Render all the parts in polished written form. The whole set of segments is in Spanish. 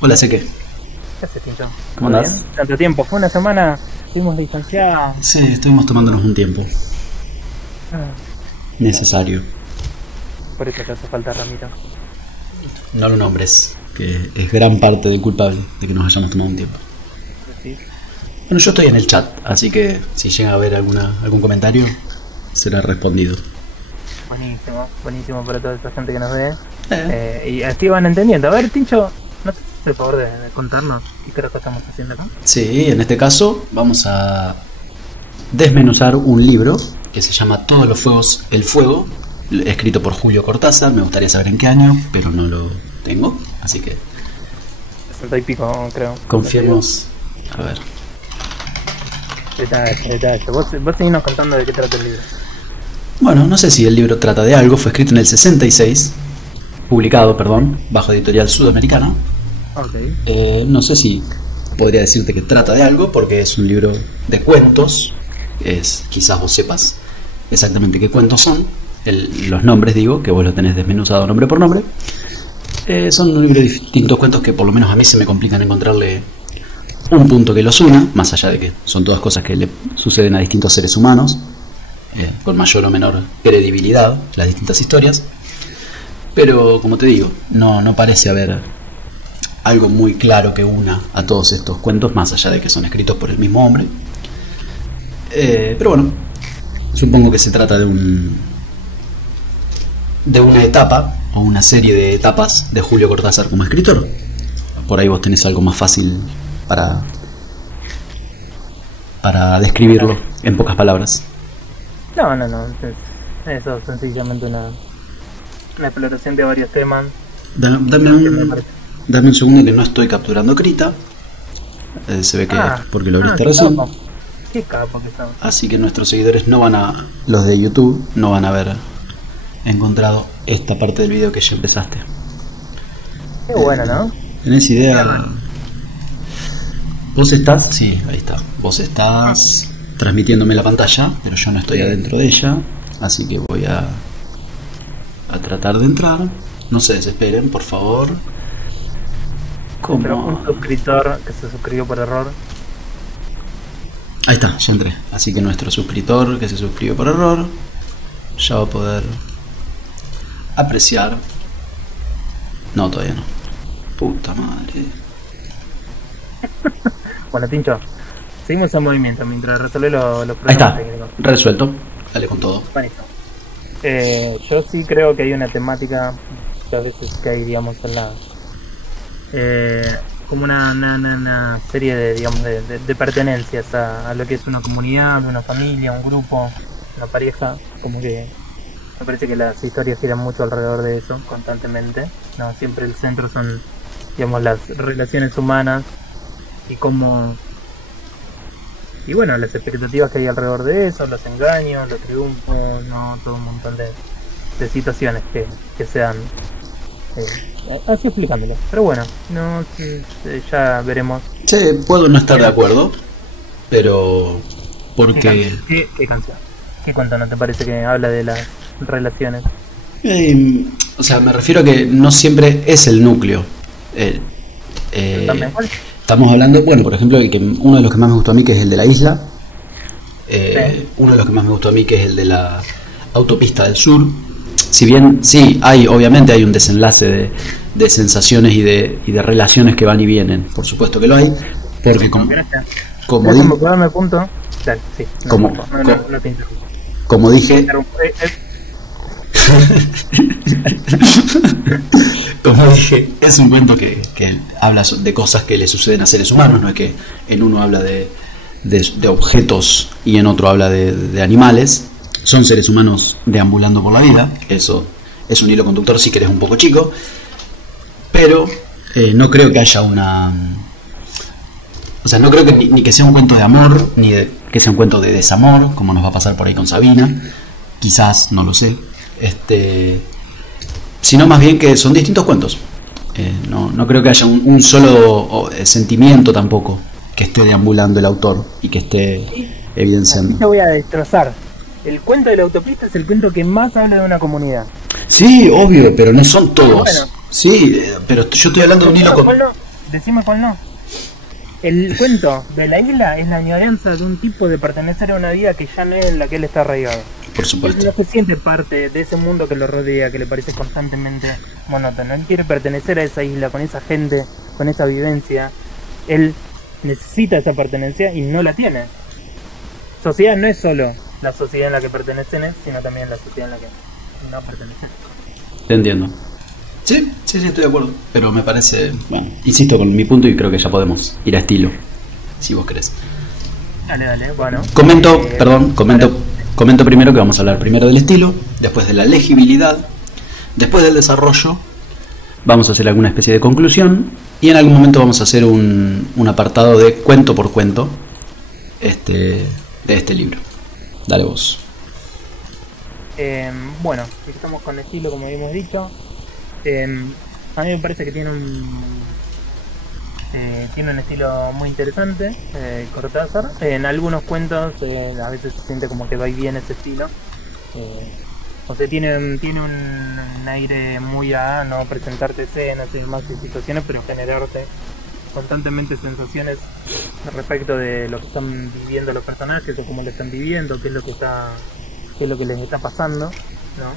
Hola, Seque. ¿Qué haces, Tincho? ¿Cómo ¿Todo andás? bien? Tanto tiempo, fue una semana, estuvimos distanciados. Sí, estuvimos tomándonos un tiempo Ah, necesario. por eso te hace falta Ramiro. No lo nombres, que es gran parte del culpable de que nos hayamos tomado un tiempo. ¿Sí? Bueno, yo estoy en el chat, así que si llega a haber algún comentario, será respondido. Buenísimo, buenísimo para toda esa gente que nos ve. Eh, Y así van entendiendo. A ver, Tincho, ¿no te haces el favor de contarnos qué creo que estamos haciendo acá? Sí, en este caso vamos a desmenuzar un libro que se llama Todos los fuegos, el fuego, escrito por Julio Cortázar. Me gustaría saber en qué año, pero no lo tengo, así que 60 y pico, creo. confiemos. A ver. Detalle. Vos seguinos contando de qué trata el libro. Bueno, no sé si el libro trata de algo, fue escrito en el 66, publicado, perdón, bajo editorial Sudamericana. Ok. No sé si podría decirte que trata de algo, porque es un libro de cuentos. Quizás vos sepas exactamente qué cuentos son. Los nombres, digo, que vos los tenés desmenuzado nombre por nombre. Son un libro de distintos cuentos que por lo menos a mí se me complican encontrarle un punto que los una, más allá de que son todas cosas que le suceden a distintos seres humanos, con mayor o menor credibilidad, las distintas historias. Pero, como te digo, no parece haber algo muy claro que una a todos estos cuentos, más allá de que son escritos por el mismo hombre. Pero bueno, supongo que se trata de una etapa o una serie de etapas de Julio Cortázar como escritor. Por ahí vos tenés algo más fácil para describirlo en pocas palabras. No. Eso es sencillamente una exploración de varios temas. Dame un segundo que no estoy capturando Krita. Se ve que es porque lo abriste recién. Qué capo que estamos. Así que nuestros seguidores los de YouTube, no van a haber encontrado esta parte del video que ya empezaste. Qué bueno, ¿no? ¿Tenés idea? ¿Vos estás? Sí, ahí está. Vos estás transmitiéndome la pantalla, pero yo no estoy adentro de ella. Así que voy a tratar de entrar. No se desesperen, por favor. Pero un suscriptor que se suscribió por error. Ahí está, ya entré. Así que nuestro suscriptor que se suscribió por error ya va a poder apreciar. No, todavía no. Puta madre. Bueno, Tincho, seguimos en movimiento mientras resuelve los Ahí problemas está, técnicos. resuelto. Dale con todo. Buenísimo. Yo sí creo que hay una temática muchas veces que hay, digamos, en la como una serie de, digamos, de pertenencias a lo que es una comunidad, una familia, un grupo, una pareja. Como que me parece que las historias giran mucho alrededor de eso constantemente, no siempre el centro son, digamos, las relaciones humanas y bueno, las expectativas que hay alrededor de eso, los engaños, los triunfos, no, todo un montón de situaciones que se dan así explicándolo. Pero bueno, no, ya veremos. Sí, puedo no estar de acuerdo, pero porque ¿Qué canción? ¿Qué cuento no te parece que habla de las relaciones? o sea, me refiero a que no siempre es el núcleo. ¿También? Estamos hablando, bueno, por ejemplo, uno de los que más me gustó a mí, que es el de la isla. Uno de los que más me gustó a mí, que es el de la autopista del sur. Si bien, sí, obviamente hay un desenlace de sensaciones y de relaciones que van y vienen. Por supuesto que lo hay. Porque como dije, como dije, es un cuento que habla de cosas que le suceden a seres humanos. No es que en uno habla de objetos y en otro habla de animales. Son seres humanos deambulando por la vida. Eso es un hilo conductor si querés un poco chico. Pero no creo que haya o sea, no creo que ni que sea un cuento de amor, ni que sea un cuento de desamor, como nos va a pasar por ahí con Sabina. Quizás, no lo sé. Sino más bien que son distintos cuentos. No creo que haya un solo sentimiento tampoco que esté deambulando el autor y que esté evidenciando. Así te voy a destrozar. El cuento de la autopista es el cuento que más habla de una comunidad. Sí, obvio, pero no son todos. Bueno. Sí, pero yo estoy hablando de un hilo Decime cuál no. El cuento de la isla es la añoranza de un tipo de pertenecer a una vida que ya no es en la que él está arraigado. Por supuesto. Él no se siente parte de ese mundo que lo rodea, que le parece constantemente monótono. Él quiere pertenecer a esa isla, con esa gente, con esa vivencia. Él necesita esa pertenencia y no la tiene. Sociedad no es solo la sociedad en la que pertenecen, sino también la sociedad en la que no pertenecen. Te entiendo. Sí, estoy de acuerdo. Pero me parece, bueno, insisto con mi punto y creo que ya podemos ir a estilo, si vos querés. Dale, bueno. Comento primero que vamos a hablar primero del estilo, después de la legibilidad, después del desarrollo, vamos a hacer alguna especie de conclusión y en algún momento vamos a hacer un apartado de cuento por cuento de este libro. Dale vos. Bueno, estamos con estilo como habíamos dicho. A mí me parece que tiene un estilo muy interesante, Cortázar. En algunos cuentos a veces se siente como que va y viene ese estilo. O sea, tiene un aire muy a no presentarte escenas y demás y situaciones, pero generarte constantemente sensaciones respecto de lo que están viviendo los personajes o cómo lo están viviendo, qué es lo que les está pasando, ¿no?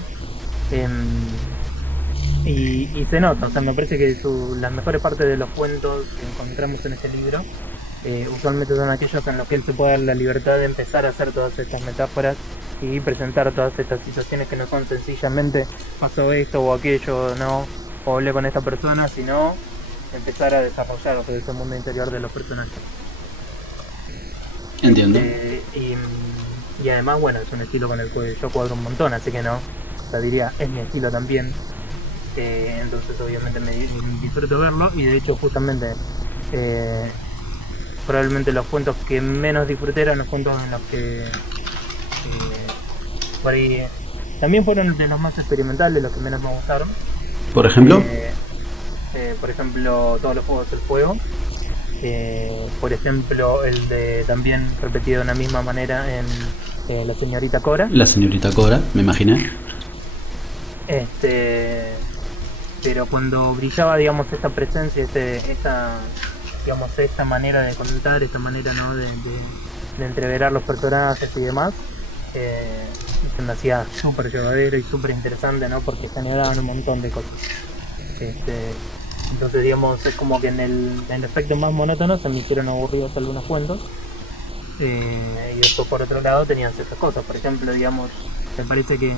Y se nota, o sea, me parece que las mejores partes de los cuentos que encontramos en este libro usualmente son aquellos en los que él se puede dar la libertad de empezar a hacer todas estas metáforas y presentar todas estas situaciones que no son sencillamente pasó esto o aquello, no, o hablé con esta persona, sino empezar a desarrollar todo ese mundo interior de los personajes. Entiendo. Y además, bueno, es un estilo con el que yo cuadro un montón, así que no, o sea, diría, es mi estilo también. Entonces obviamente me disfruto verlo y de hecho justamente probablemente los cuentos que menos disfruté eran los cuentos en los que por ahí también fueron de los más experimentales, los que menos me gustaron. Por ejemplo Todos los juegos del fuego, por ejemplo el de también repetido de la misma manera en La señorita Cora, me imaginé. Pero cuando brillaba, digamos, esta presencia, esta manera de contar, esta manera, ¿no?, de entreverar los personajes y demás, se me hacía súper llevadero y súper interesante, ¿no?, porque generaban un montón de cosas. Entonces, digamos, es como que en el aspecto más monótono se me hicieron aburridos algunos cuentos. Y después, por otro lado, tenían esas cosas. Por ejemplo, digamos, me parece que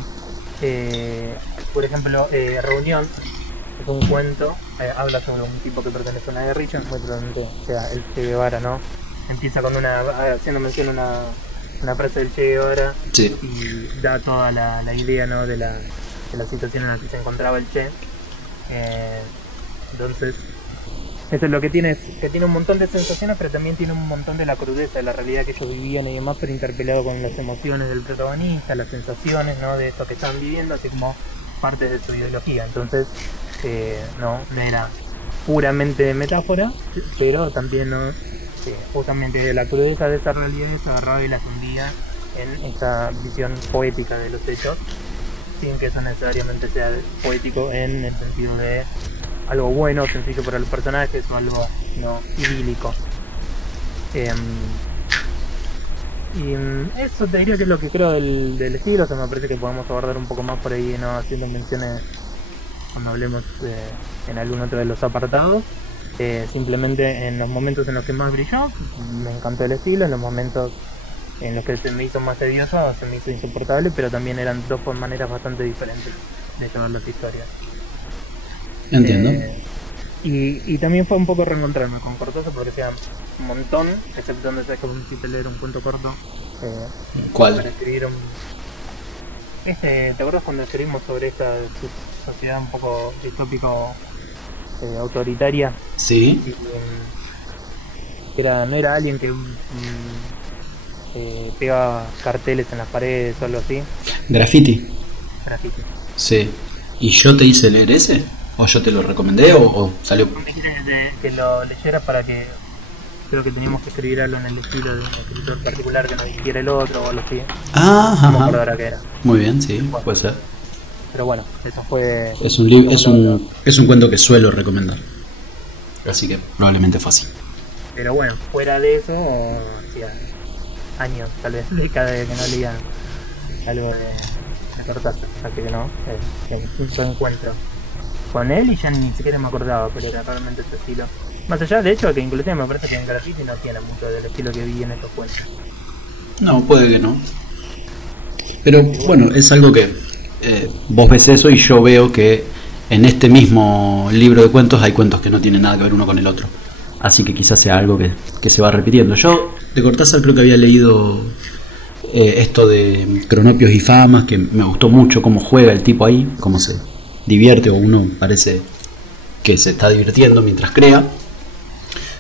Reunión es un cuento, habla sobre un tipo que pertenece a una guerrilla, muy probablemente sea el Che Guevara, ¿no? Empieza con haciendo mención a una frase del Che Guevara, sí, y da toda la idea, ¿no?, de la situación en la que se encontraba el Che. Entonces, eso es lo que tiene, es que tiene un montón de sensaciones, pero también tiene un montón de la crudeza de la realidad que ellos vivían y demás, pero interpelado con las emociones del protagonista, las sensaciones, ¿no?, de esto que estaban viviendo, así como partes de su ideología. Entonces, no era puramente metáfora, pero también, ¿no?, justamente la crudeza de esa realidad se agarraba y la hundía en esta visión poética de los hechos, sin que eso necesariamente sea poético en el sentido de algo bueno, sencillo para los personajes o algo no idílico. Y eso te diría que es lo que creo del estilo. O sea, me parece que podemos abordar un poco más por ahí, ¿no?, haciendo menciones cuando hablemos en algún otro de los apartados. Simplemente en los momentos en los que más brilló me encantó el estilo, en los momentos en los que se me hizo más tedioso, se me hizo insoportable, pero también eran dos maneras bastante diferentes de llevar las historias. Entiendo. Y también fue un poco reencontrarme con Cortázar, porque hacía un montón, excepto donde sabes que me hiciste leer un cuento corto. ¿Cuál? Para escribir ¿te acuerdas cuando escribimos sobre esta sociedad un poco distópico, autoritaria? Sí. Y, no era alguien que pegaba carteles en las paredes o algo así. Graffiti. Sí. ¿Y yo te hice leer ese? ¿O yo te lo recomendé o salió? Me dijiste que lo leyera para que... Creo que teníamos que escribir algo en el estilo de un escritor particular que no dijera el otro o algo así. Ajá. No me acuerdo ahora qué era. Muy bien, sí, bueno, puede ser. Pero bueno, eso fue... Es un cuento que suelo recomendar. Así que probablemente fue así. Pero bueno, fuera de eso, hacía años, tal vez décadas que no leía algo de Cortázar, así que no, un encuentro con él y ya ni siquiera me acordaba, pero era realmente ese estilo. Más allá, de hecho, que inclusive me parece que en Graffiti no tiene mucho del estilo que vi en estos cuentos. No, puede que no. Pero bueno, es algo que vos ves eso y yo veo que en este mismo libro de cuentos hay cuentos que no tienen nada que ver uno con el otro. Así que quizás sea algo que se va repitiendo. Yo de Cortázar creo que había leído esto de Cronopios y Famas, que me gustó mucho cómo juega el tipo ahí, cómo se divierte, o uno parece que se está divirtiendo mientras crea.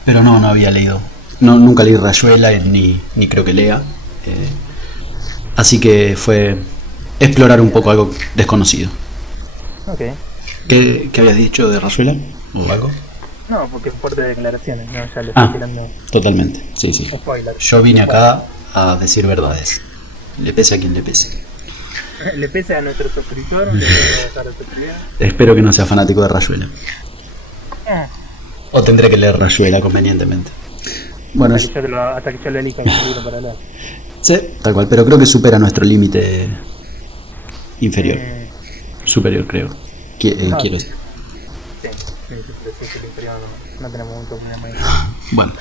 Pero no había leído. Nunca leí Rayuela ni creo que lea. Así que fue explorar un poco algo desconocido. Ok. ¿Qué habías dicho de Rayuela? ¿O algo? No, porque es fuerte de declaraciones, ¿no? Ya le estoy tirando totalmente, sí. spoiler. Yo vine acá a decir verdades. Le pese a quien le pese. ¿Le pese a nuestro suscriptor? ¿Le pese a dejar de suscribir? Espero que no sea fanático de Rayuela. O tendré que leer Rayuela convenientemente. Bueno, hasta que yo lo elija el libro para leer. Sí, tal cual, pero creo que supera nuestro límite inferior. Superior, creo. Quiero decir. Sí, no tenemos un problema ahí. Bueno,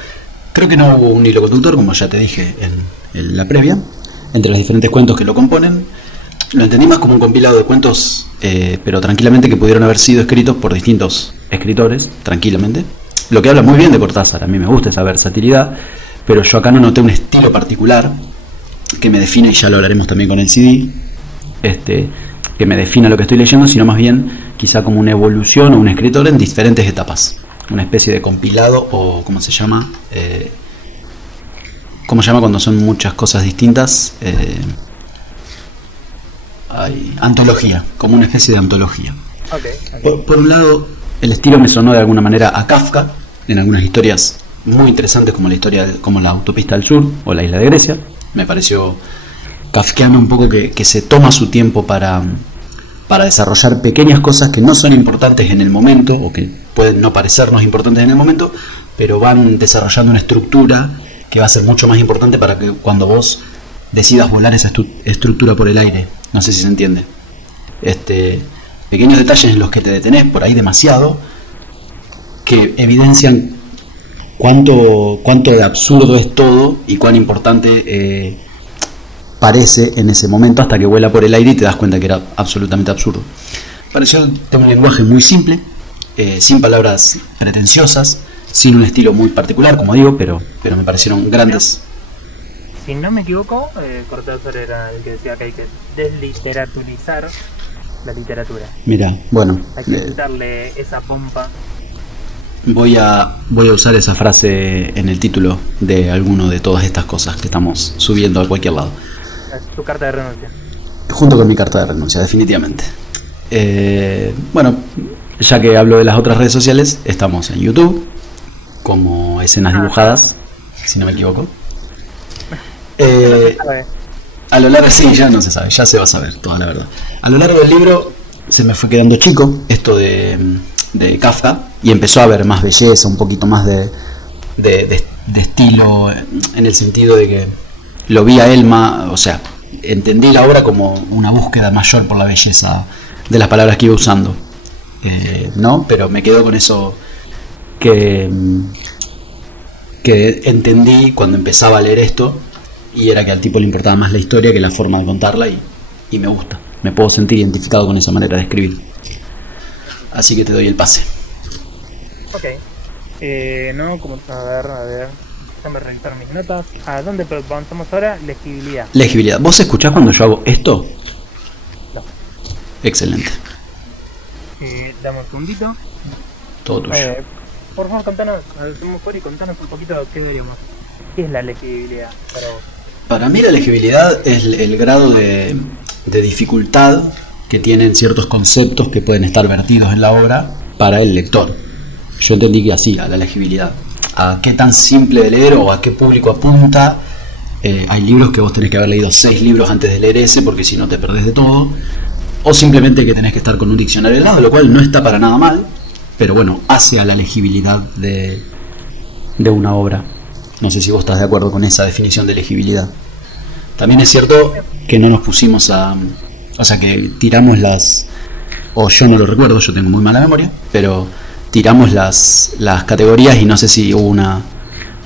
creo que no hubo un hilo conductor, como ya te dije en la previa, entre los diferentes cuentos que lo componen. Lo entendí más como un compilado de cuentos, pero tranquilamente que pudieron haber sido escritos por distintos escritores, tranquilamente. Lo que habla muy bien de Cortázar, a mí me gusta esa versatilidad, pero yo acá no noté un estilo particular que me define, y ya lo hablaremos también con el CD, que me defina lo que estoy leyendo, sino más bien quizá como una evolución o un escritor en diferentes etapas, una especie de compilado, o ¿cómo se llama? ¿Cómo se llama cuando son muchas cosas distintas? Antología, como una especie de antología. Okay. Por un lado, el estilo me sonó de alguna manera a Kafka, en algunas historias muy interesantes como la Autopista del Sur o la Isla de Grecia. Me pareció kafkiano un poco que se toma su tiempo para desarrollar pequeñas cosas que no son importantes en el momento, o que pueden no parecernos importantes en el momento, pero van desarrollando una estructura que va a ser mucho más importante para que cuando vos decidas volar esa estructura por el aire. No sé si se entiende. Pequeños detalles en los que te detenés por ahí demasiado, que evidencian cuánto de absurdo es todo y cuán importante parece en ese momento, hasta que vuela por el aire y te das cuenta que era absolutamente absurdo. Pareció de un lenguaje muy simple, sin palabras pretenciosas, sin un estilo muy particular, como digo, pero me parecieron grandes. Si no me equivoco, Cortázar era el que decía que hay que desliteraturizar la literatura. Mira, bueno, hay que quitarle esa pompa. Voy a usar esa frase en el título de alguno de todas estas cosas que estamos subiendo a cualquier lado. Tu carta de renuncia. Junto con mi carta de renuncia, definitivamente. Bueno, ya que hablo de las otras redes sociales, estamos en YouTube como Escenas Dibujadas, si no me equivoco. A lo largo, sí, ya no se sabe, ya se va a saber toda la verdad. A lo largo del libro se me fue quedando chico esto de Kafka, y empezó a haber más belleza, un poquito más de estilo, en el sentido de que lo vi a él más, o sea, entendí la obra como una búsqueda mayor por la belleza de las palabras que iba usando, ¿no? Pero me quedo con eso que entendí cuando empezaba a leer esto, y era que al tipo le importaba más la historia que la forma de contarla, y me gusta, me puedo sentir identificado con esa manera de escribir. Así que te doy el pase. Ok. No, como a ver, déjame revisar mis notas. ¿A dónde avanzamos ahora? Legibilidad. Legibilidad. ¿Vos escuchás cuando yo hago esto? No. Excelente. Dame un segundito. Todo tuyo. Por favor, contanos, hacemos fuera y contanos un poquito qué es la legibilidad para vos. Para mí la legibilidad es el grado de dificultad que tienen ciertos conceptos que pueden estar vertidos en la obra para el lector. Yo entendí que así, a la legibilidad, a qué tan simple de leer o a qué público apunta. Hay libros que vos tenés que haber leído 6 libros antes de leer ese, porque si no te perdés de todo, o simplemente que tenés que estar con un diccionario al lado, lo cual no está para nada mal, pero bueno, hace a la legibilidad de una obra. No sé si vos estás de acuerdo con esa definición de legibilidad. También es cierto que no nos pusimos o sea, que tiramos o yo no lo recuerdo, yo tengo muy mala memoria, pero tiramos las categorías y no sé si hubo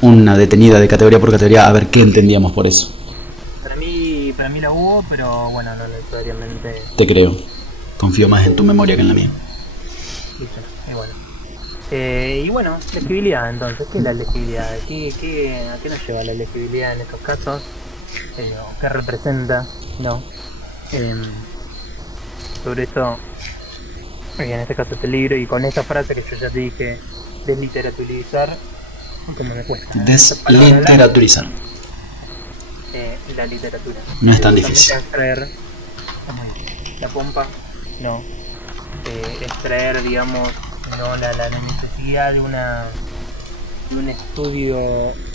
una detenida de categoría por categoría a ver qué entendíamos por eso. Para mí la hubo, pero bueno, no necesariamente. Te creo. Confío más en tu memoria que en la mía. Listo, y bueno. Y bueno, legibilidad entonces. ¿Qué es la legibilidad? ¿A qué nos lleva la legibilidad en estos casos? ¿Qué representa? ¿No? Sobre eso, en este caso este libro, y con esta frase que yo ya te dije, desliteraturizar, como me cuesta. Desliteraturizar. La literatura. No es tan difícil. Extraer la pompa, no. Extraer, digamos, no la necesidad de un estudio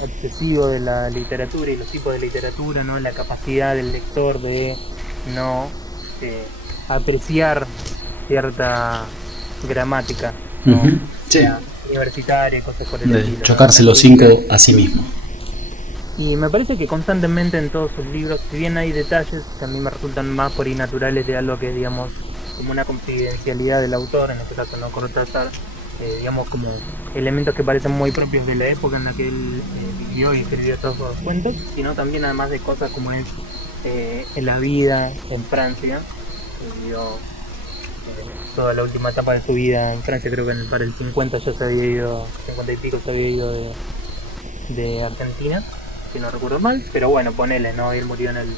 obsesivo de la literatura y los tipos de literatura, no la capacidad del lector de no apreciar cierta gramática, ¿no? Sí. Universitaria y cosas por el estilo. Chocarse los cinco a sí mismo. Y me parece que constantemente en todos sus libros, si bien hay detalles que a mí me resultan más por innaturales de algo que es, digamos, como una confidencialidad del autor, en este caso no Cortázar, digamos como elementos que parecen muy propios de la época en la que él vivió y escribió todos los cuentos, sino también además de cosas como es en la vida en Francia, vivió toda la última etapa de su vida en Francia, creo que para el 50 ya se había ido, 50 y pico se había ido de Argentina, si no recuerdo mal, pero bueno, ponele, ¿no? Él murió en el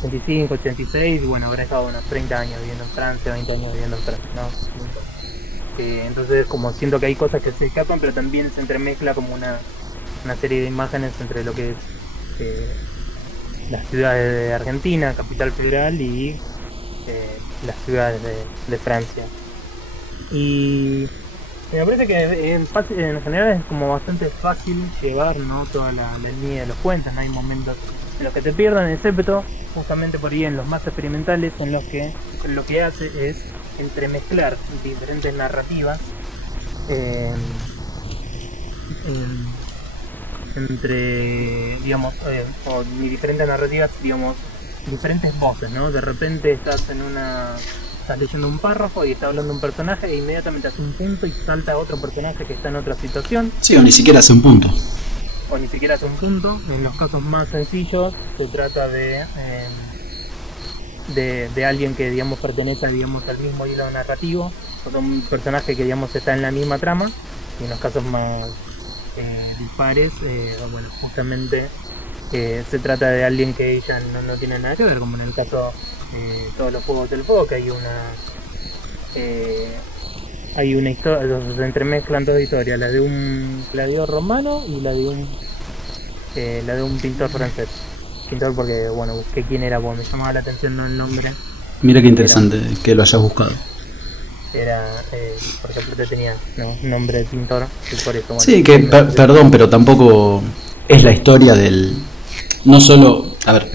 85, 86, y bueno, habrá estado unos 30 años viviendo en Francia, 20 años viviendo en Francia, ¿no? Entonces como siento que hay cosas que se escapan, pero también se entremezcla como una serie de imágenes entre lo que es las ciudades de Argentina, Capital Federal, y las ciudades de Francia. Y me parece que en general es como bastante fácil llevar, ¿no? Toda la línea de los cuentos, no hay momentos en los que te pierdan, excepto justamente por ahí en los más experimentales, en los que lo que hace es entremezclar diferentes narrativas entre, digamos, o diferentes narrativas, digamos, diferentes voces, ¿no? De repente estás leyendo un párrafo y está hablando un personaje e inmediatamente hace un punto y salta a otro personaje que está en otra situación. Sí, o ni siquiera hace un punto. En los casos más sencillos se trata de alguien que, digamos, pertenece, digamos, al mismo hilo narrativo, o un personaje que, digamos, está en la misma trama. Y en los casos más dispares, bueno, justamente se trata de alguien que ella no tiene nada que ver, como en el caso Todos los Juegos del Fuego, que hay una historia, se entremezclan dos historias, la de un gladiador romano y la de un pintor francés. Pintor porque, bueno, busqué quién era, porque me llamaba la atención, no el nombre. Mira qué interesante que lo hayas buscado. Era, por ejemplo, tenía nombre de pintor, y por eso, bueno, sí, que perdón, pero tampoco es la historia del... No solo... A ver,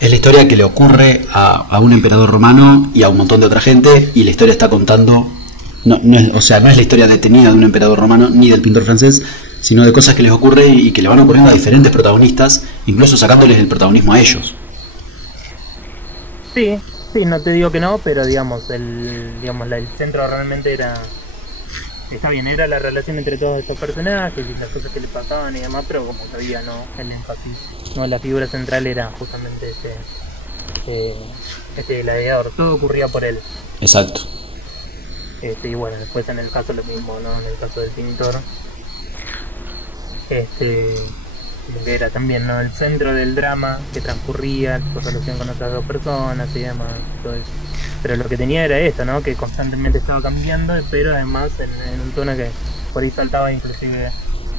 es la historia que le ocurre a un emperador romano y a un montón de otra gente, y la historia está contando... No es la historia detenida de un emperador romano ni del pintor francés, sino de cosas que les ocurre y que le van ocurriendo a diferentes protagonistas, incluso sacándoles el protagonismo a ellos. Sí, no te digo que no, pero digamos, el centro realmente era la relación entre todos estos personajes y las cosas que le pasaban y demás, pero como sabía, ¿no? El énfasis, ¿no? La figura central era justamente este gladiador, todo ocurría por él. Exacto. Y bueno, después en el caso lo mismo, ¿no? En el caso del pintor, como que era también, ¿no? El centro del drama que transcurría, su relación con otras dos personas y demás, todo eso. Pero lo que tenía era esto, ¿no? Que constantemente estaba cambiando, pero además en un tono que por ahí saltaba inclusive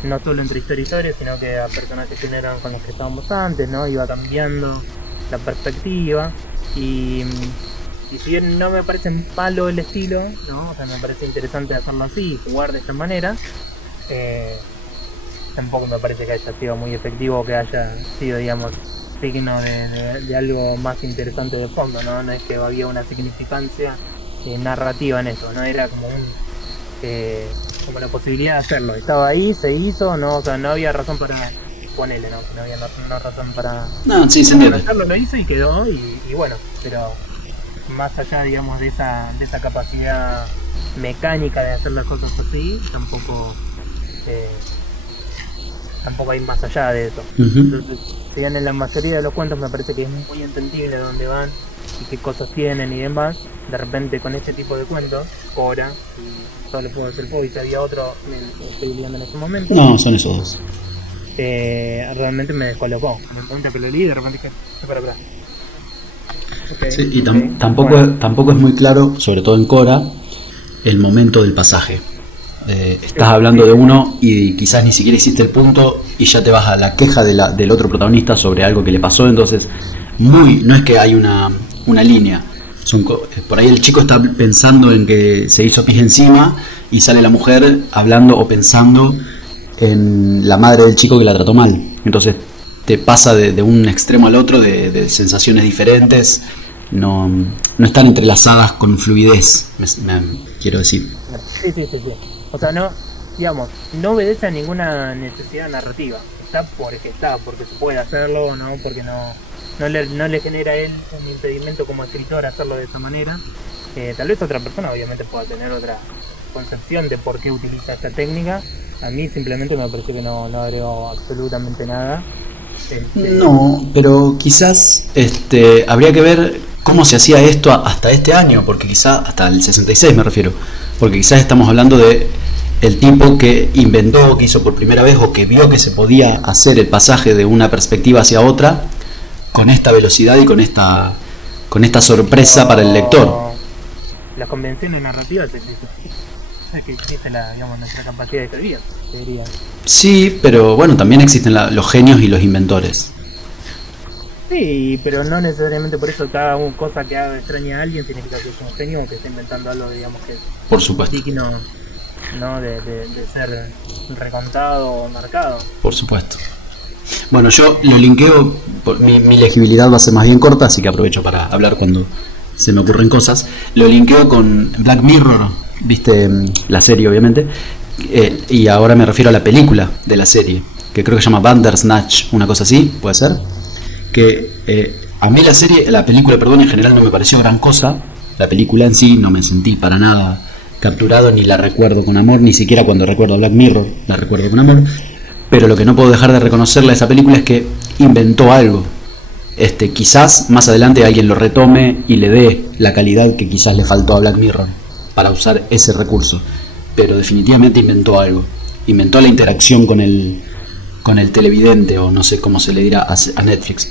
no solo entre historia y historia, sino que a personajes que no eran con los que estábamos antes, ¿no? Iba cambiando la perspectiva y si bien no me parece malo el estilo, ¿no? O sea, me parece interesante hacerlo así, jugar de esta manera, tampoco me parece que haya sido muy efectivo o que haya sido, digamos, signo de algo más interesante de fondo, ¿no? No es que había una significancia narrativa en eso, no era como como la posibilidad de hacerlo. Estaba ahí, se hizo, no, o sea, no había razón para ponerle, no había una razón para No, sí, se entiende. hacerlo, lo hizo y quedó, y bueno, pero más allá, digamos, de esa capacidad mecánica de hacer las cosas así, tampoco hay más allá de eso. Entonces, si bien en la mayoría de los cuentos me parece que es muy entendible dónde van y qué cosas tienen y demás, de repente con este tipo de cuentos, Cora y Solo Puedo Ser Fuego, y si había otro, me estoy olvidando en este momento. No, son esos dos. Realmente me descolocó. En el momento que lo leí, de repente dije, para atrás. Okay, sí, y okay. tampoco es muy claro, sobre todo en Cora, el momento del pasaje. Estás hablando de uno y quizás ni siquiera hiciste el punto y ya te vas a la queja del otro protagonista sobre algo que le pasó. Entonces no es que hay una línea. Por ahí el chico está pensando en que se hizo pis encima y sale la mujer hablando o pensando en la madre del chico que la trató mal. Entonces te pasa de un extremo al otro de sensaciones diferentes. No están entrelazadas con fluidez, quiero decir. Sí. O sea, no obedece a ninguna necesidad narrativa. Está porque se puede hacerlo, no porque no le genera a él un impedimento como escritor hacerlo de esa manera. Tal vez otra persona obviamente pueda tener otra concepción de por qué utiliza esta técnica. A mí simplemente me parece que no agregó absolutamente nada. No, pero quizás habría que ver cómo se hacía esto hasta este año, porque quizás hasta el 66 me refiero, porque quizás estamos hablando de el tipo que inventó, que hizo por primera vez o que vio que se podía hacer el pasaje de una perspectiva hacia otra con esta velocidad y con esta sorpresa para el lector. Las convenciones narrativas es que existe nuestra capacidad de escribir, te diría. Sí, pero bueno, también existen los genios y los inventores. Sí, pero no necesariamente por eso cada cosa que haga extraña a alguien significa que es un genio o que está inventando algo, digamos, que por supuesto, digno, ¿no? de ser recontado o marcado. Por supuesto. Bueno, yo lo linkeo, mi legibilidad va a ser más bien corta, así que aprovecho para hablar cuando se me ocurren cosas. Lo linkeo con Black Mirror, viste la serie obviamente, y ahora me refiero a la película de la serie, que creo que se llama Bandersnatch, una cosa así, puede ser. Que a mí la película, en general no me pareció gran cosa. La película en sí no me sentí para nada capturado, ni la recuerdo con amor, ni siquiera cuando recuerdo a Black Mirror la recuerdo con amor. Pero lo que no puedo dejar de reconocerle a esa película es que inventó algo. Quizás más adelante alguien lo retome y le dé la calidad que quizás le faltó a Black Mirror para usar ese recurso, pero definitivamente inventó algo. Inventó la interacción con el televidente, o no sé cómo se le dirá a Netflix,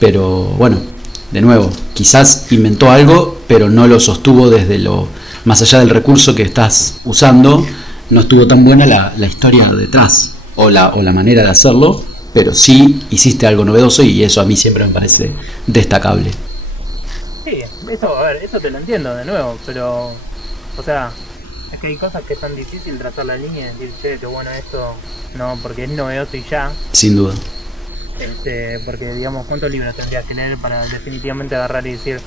pero bueno, de nuevo, quizás inventó algo pero no lo sostuvo más allá del recurso que estás usando. No estuvo tan buena la historia detrás o la manera de hacerlo, pero sí hiciste algo novedoso y eso a mí siempre me parece destacable. Sí, eso te lo entiendo de nuevo, pero o sea, es que hay cosas que es tan difícil trazar la línea y decir, che, que bueno, esto no, porque es novedoso y ya. Sin duda. Porque digamos, ¿cuántos libros tendrías que leer para definitivamente agarrar y decir,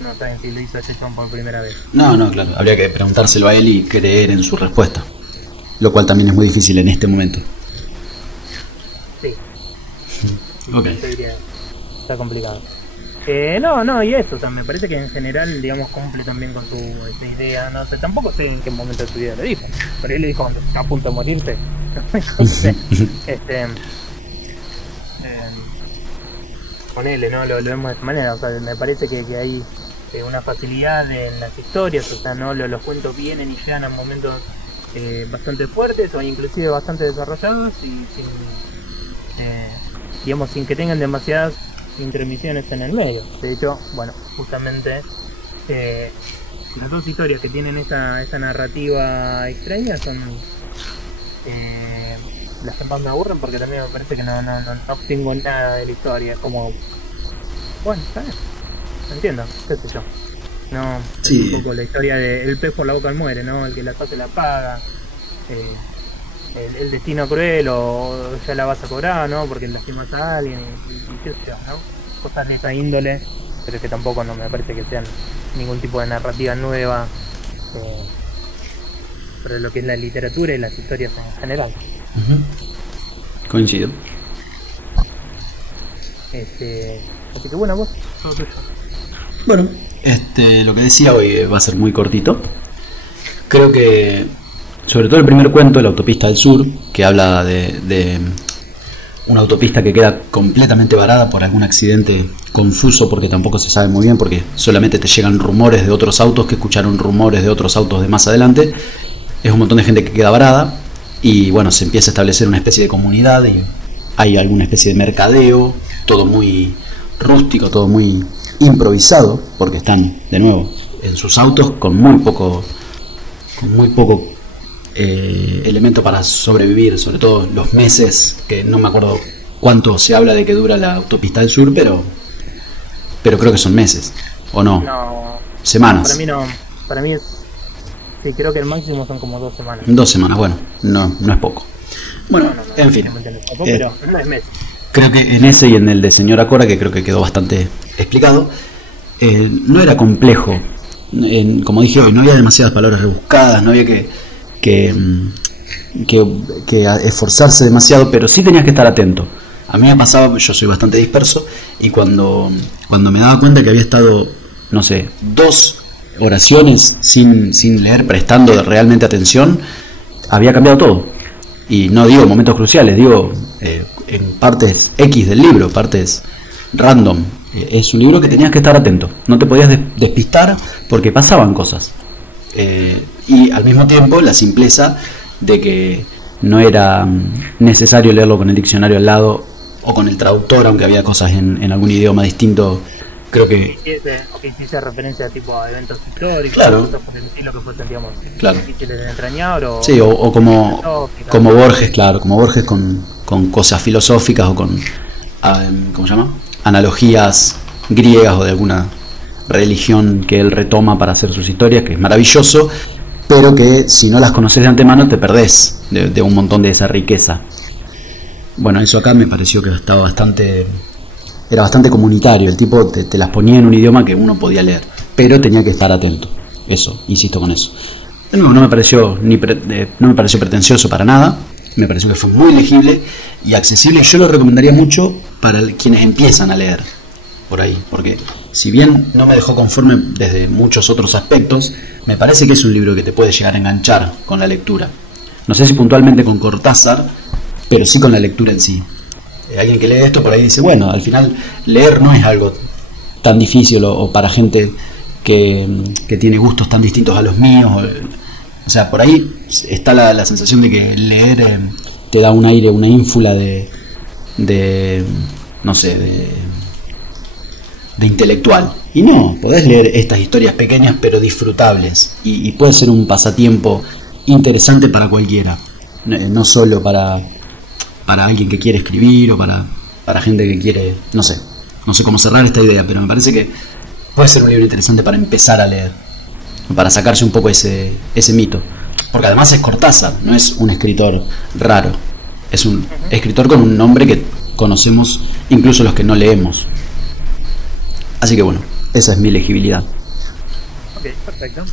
no, está bien, si lo hizo este chon por primera vez? No, claro, habría que preguntárselo a él y creer en su respuesta, lo cual también es muy difícil en este momento. Sí. Okay. Está complicado. Y eso, o sea, me parece que en general, digamos, cumple también con tu idea, no sé, tampoco sé en qué momento de tu vida lo dijo, pero él le dijo cuando está a punto de morirse. Entonces, con él, ¿no? Lo vemos de esta manera, o sea, me parece que hay una facilidad en las historias, o sea, no los cuentos vienen y llegan a momentos bastante fuertes o inclusive bastante desarrollados y sin que tengan demasiadas intermisiones en el medio. De hecho, bueno, justamente las dos historias que tienen esta narrativa extraña son las que más me aburren, porque también me parece que no obtengo nada de la historia. Es como, bueno, está bien, entiendo, qué sé yo. No, sí. Es un poco la historia de el pez por la boca muere, ¿no? El que la hace la paga, el destino cruel, o ya la vas a cobrar, ¿no? Porque lastimas a alguien y qué sé yo, ¿no? Cosas de esa índole, pero que tampoco no me parece que sean ningún tipo de narrativa nueva para lo que es la literatura y las historias en general. Coincido. Así que bueno, vos, todo tuyo. Bueno, lo que decía hoy va a ser muy cortito. Creo que, sobre todo el primer cuento, La autopista del sur, que habla de una autopista que queda completamente varada por algún accidente confuso, porque tampoco se sabe muy bien, porque solamente te llegan rumores de otros autos que escucharon rumores de otros autos de más adelante. Es un montón de gente que queda varada y bueno, se empieza a establecer una especie de comunidad y hay alguna especie de mercadeo, todo muy rústico, todo muy improvisado, porque están de nuevo en sus autos con muy poco elemento para sobrevivir, sobre todo los meses, que no me acuerdo cuánto se habla de que dura la autopista del sur, pero creo que son meses, ¿o no? No, semanas. Para mí no, para mí es, sí, creo que el máximo son como 2 semanas. 2 semanas, bueno, no es poco. Bueno, en fin, pero no es meses. creo que en ese y en el de Señora Cora, que creo que quedó bastante explicado, no era complejo. Como dije hoy, no había demasiadas palabras rebuscadas, no había que esforzarse demasiado, pero sí tenías que estar atento. A mí me pasaba, yo soy bastante disperso, y cuando me daba cuenta que había estado, no sé, 2 oraciones sin leer, prestando realmente atención, había cambiado todo. Y no digo momentos cruciales, digo en partes X del libro, partes random. Es un libro que tenías que estar atento, no te podías despistar porque pasaban cosas. Y al mismo tiempo la simpleza de que no era necesario leerlo con el diccionario al lado o con el traductor, aunque había cosas en algún idioma distinto. Creo que hiciese referencia tipo a eventos históricos, claro, cosas por el estilo que fuesen, digamos, claro, difíciles de entrañar, o sí, o como Borges, claro, como Borges con cosas filosóficas o con ¿cómo se llama? Analogías griegas o de alguna religión que él retoma para hacer sus historias, que es maravilloso, pero que si no las conoces de antemano te perdés de un montón de esa riqueza. Bueno, eso acá me pareció que era bastante comunitario. El tipo te las ponía en un idioma que uno podía leer, pero tenía que estar atento. Eso, insisto con eso. De nuevo, no me pareció pretencioso para nada. Me pareció que fue muy legible y accesible. Yo lo recomendaría mucho para quienes empiezan a leer por ahí, porque si bien no me dejó conforme desde muchos otros aspectos, me parece que es un libro que te puede llegar a enganchar con la lectura. No sé si puntualmente con Cortázar, pero sí con la lectura en sí. Alguien que lee esto por ahí dice, bueno, al final leer no es algo tan difícil, o para gente que tiene gustos tan distintos a los míos. O sea, por ahí está la sensación de que leer te da un aire, una ínfula de no sé, de intelectual. Y no, podés leer estas historias pequeñas pero disfrutables, y puede ser un pasatiempo interesante para cualquiera, no solo para alguien que quiere escribir o para gente que quiere, no sé cómo cerrar esta idea, pero me parece que puede ser un libro interesante para empezar a leer, para sacarse un poco ese mito, porque además es Cortázar, no es un escritor raro, es un escritor con un nombre que conocemos incluso los que no leemos. Así que bueno, esa es mi legibilidad. Ok, perfecto.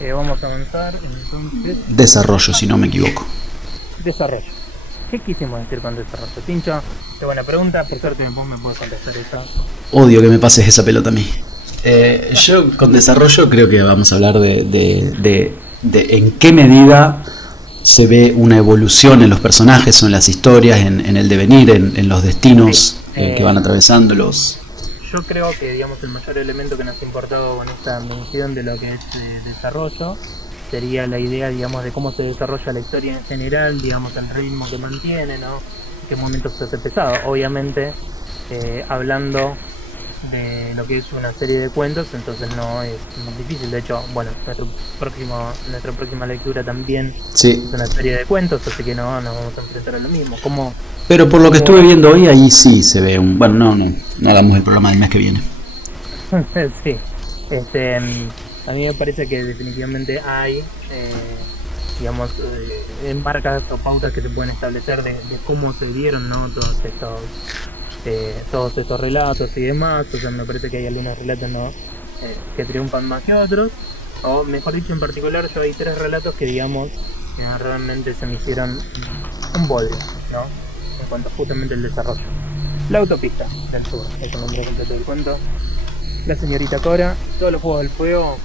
Vamos a avanzar entonces. Desarrollo, si no me equivoco. Desarrollo. ¿Qué quisimos decir con desarrollo, Tincho? Qué buena pregunta, por suerte vos me puedes contestar esta. Odio que me pases esa pelota a mí. Yo con desarrollo creo que vamos a hablar de en qué medida se ve una evolución en los personajes o en las historias, en el devenir, en los destinos que van atravesándolos. Yo creo que, digamos, el mayor elemento que nos ha importado con esta mención de lo que es desarrollo sería la idea, digamos, de cómo se desarrolla la historia en general, digamos, el ritmo que mantiene, ¿no? En qué momentos se hace pesado. Obviamente, hablando de lo que es una serie de cuentos, entonces no es más difícil. De hecho, bueno, nuestra próxima lectura también sí, es una serie de cuentos, así que no vamos a enfrentar a lo mismo. Pero por lo que estuve viendo hoy, ahí sí se ve un... Bueno, no hagamos el programa del mes que viene. Sí, a mí me parece que definitivamente hay, digamos, marcas o pautas que se pueden establecer de cómo se dieron, ¿no? Todos estos relatos y demás. O sea, me parece que hay algunos relatos, ¿no? que triunfan más que otros, o mejor dicho, en particular yo hay 3 relatos que digamos que realmente se me hicieron un bodrio, ¿no? En cuanto justamente al desarrollo. La autopista del sur, es el nombre completo del cuento. La señorita Cora, todos los juegos del fuego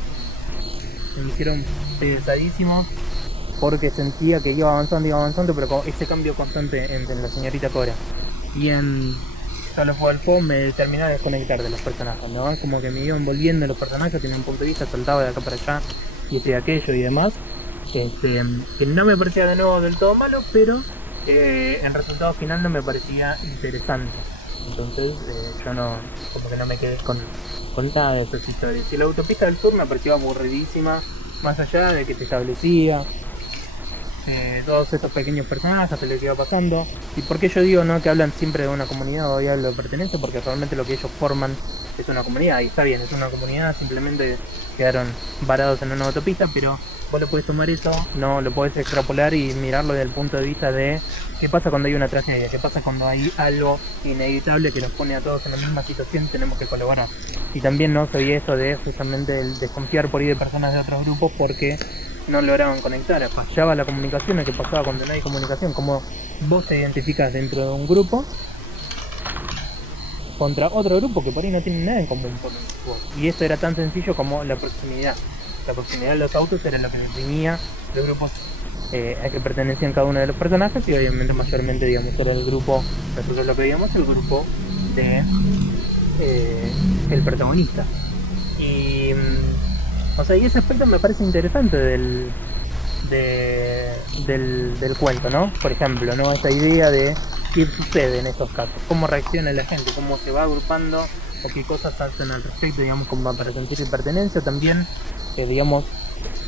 se me hicieron pesadísimos porque sentía que iba avanzando, pero con ese cambio constante en la señorita Cora y en todos los juegos del fuego me terminaba de desconectar de los personajes, ¿no? Como que me iban volviendo los personajes, tenía un punto de vista, saltaba de acá para allá y aquello y demás, que no me parecía de nuevo del todo malo, pero en resultado final no me parecía interesante. Entonces yo no, como que no me quedé con nada de esas historias. Y la autopista del sur me pareció aburridísima, más allá de que te establecía todos estos pequeños personajes, se les iba pasando. ¿Y por qué yo digo no que hablan siempre de una comunidad o de pertenencia? Porque realmente lo que ellos forman es una comunidad, y está bien, es una comunidad, simplemente quedaron varados en una autopista, pero vos lo podés tomar eso, no lo podés extrapolar y mirarlo desde el punto de vista de qué pasa cuando hay una tragedia, qué pasa cuando hay algo inevitable que nos pone a todos en la misma situación, tenemos que colaborar. Y también no soy esto de justamente el desconfiar por ahí de personas de otros grupos porque no lograban conectar, fallaba la comunicación. ¿Qué pasaba cuando no hay comunicación? Como vos te identificás dentro de un grupo contra otro grupo que por ahí no tiene nada en común con vos. Y esto era tan sencillo como la proximidad. La proximidad de los autos era lo que definía los grupos a que pertenecían cada uno de los personajes, y obviamente mayormente, digamos, era el grupo, nosotros lo que veíamos, el grupo de el protagonista. Y o sea, y ese aspecto me parece interesante del cuento, ¿no? Por ejemplo, ¿no? Esa idea de qué sucede en estos casos, cómo reacciona la gente, cómo se va agrupando o qué cosas hacen al respecto, digamos, como para sentir pertenencia. También, digamos,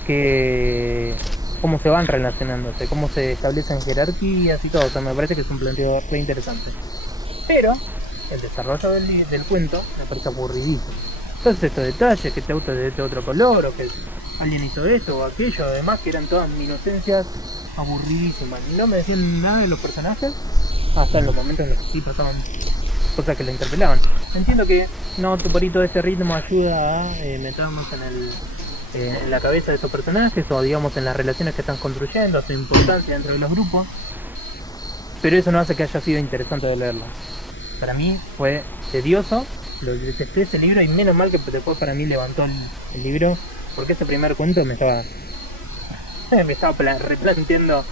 que cómo se van relacionándose, cómo se establecen jerarquías y todo. O sea, me parece que es un planteo muy interesante. Pero el desarrollo del cuento me parece aburridísimo. Entonces estos detalles, que este auto es de este otro color, o que alguien hizo esto o aquello, además que eran todas minucencias aburridísimas. Y no me decían nada de los personajes, hasta en los momentos en los que sí pasaban cosas que la interpelaban. Entiendo que no, por ahí todo este ritmo ayuda a meternos en la cabeza de estos personajes, o digamos en las relaciones que están construyendo, su importancia dentro de los grupos, pero eso no hace que haya sido interesante de leerlo. Para mí fue tedioso, lo detesté ese libro, y menos mal que después para mí levantó el libro, porque ese primer cuento me estaba replanteando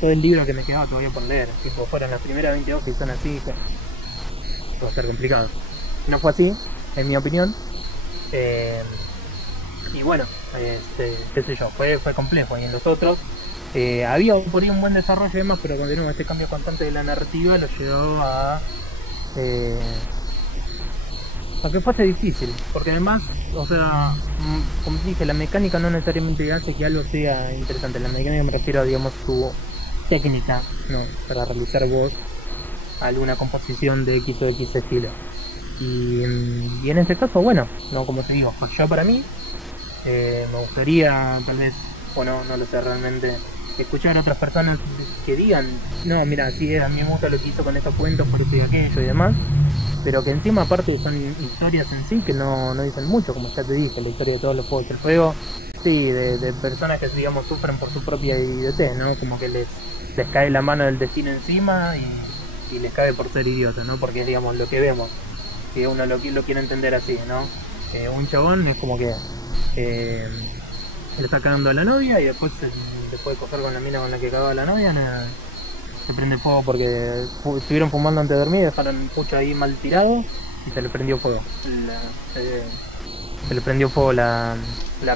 todo el libro que me quedaba todavía por leer. Tipo, fueron las primeras 20 hojas y son así, va a ser complicado. No fue así, en mi opinión. Y bueno, qué sé yo, fue complejo. Y en los otros había por ahí un buen desarrollo y demás, pero continuo, este cambio constante de la narrativa lo llevó a que fuese difícil, porque además, o sea, como dije, la mecánica no necesariamente hace que algo sea interesante. La mecánica me refiero a, digamos, su técnica, ¿no? Para realizar vos alguna composición de X o X estilo. Y en este caso, bueno, no, como te digo, falló para mí. Me gustaría, tal vez, o no lo sé realmente, escuchar a otras personas que digan, no, mira, sí, a mí me gusta lo que hizo con estos cuentos, por esto y aquello y demás, pero que encima aparte son historias en sí que no dicen mucho, como ya te dije, la historia de todos los juegos del fuego, sí, de personas que, digamos, sufren por su propia idiotez, ¿no? Como que les cae la mano del destino encima y les cae por ser idiota, ¿no? Porque es, digamos, lo que vemos, que uno lo quiere entender así, ¿no? Un chabón es como que le está cagando a la novia, y después de coger con la mina con la que cagaba la novia, se prende fuego porque estuvieron fumando antes de dormir, dejaron el pucho ahí mal tirado y se le prendió fuego se le prendió fuego la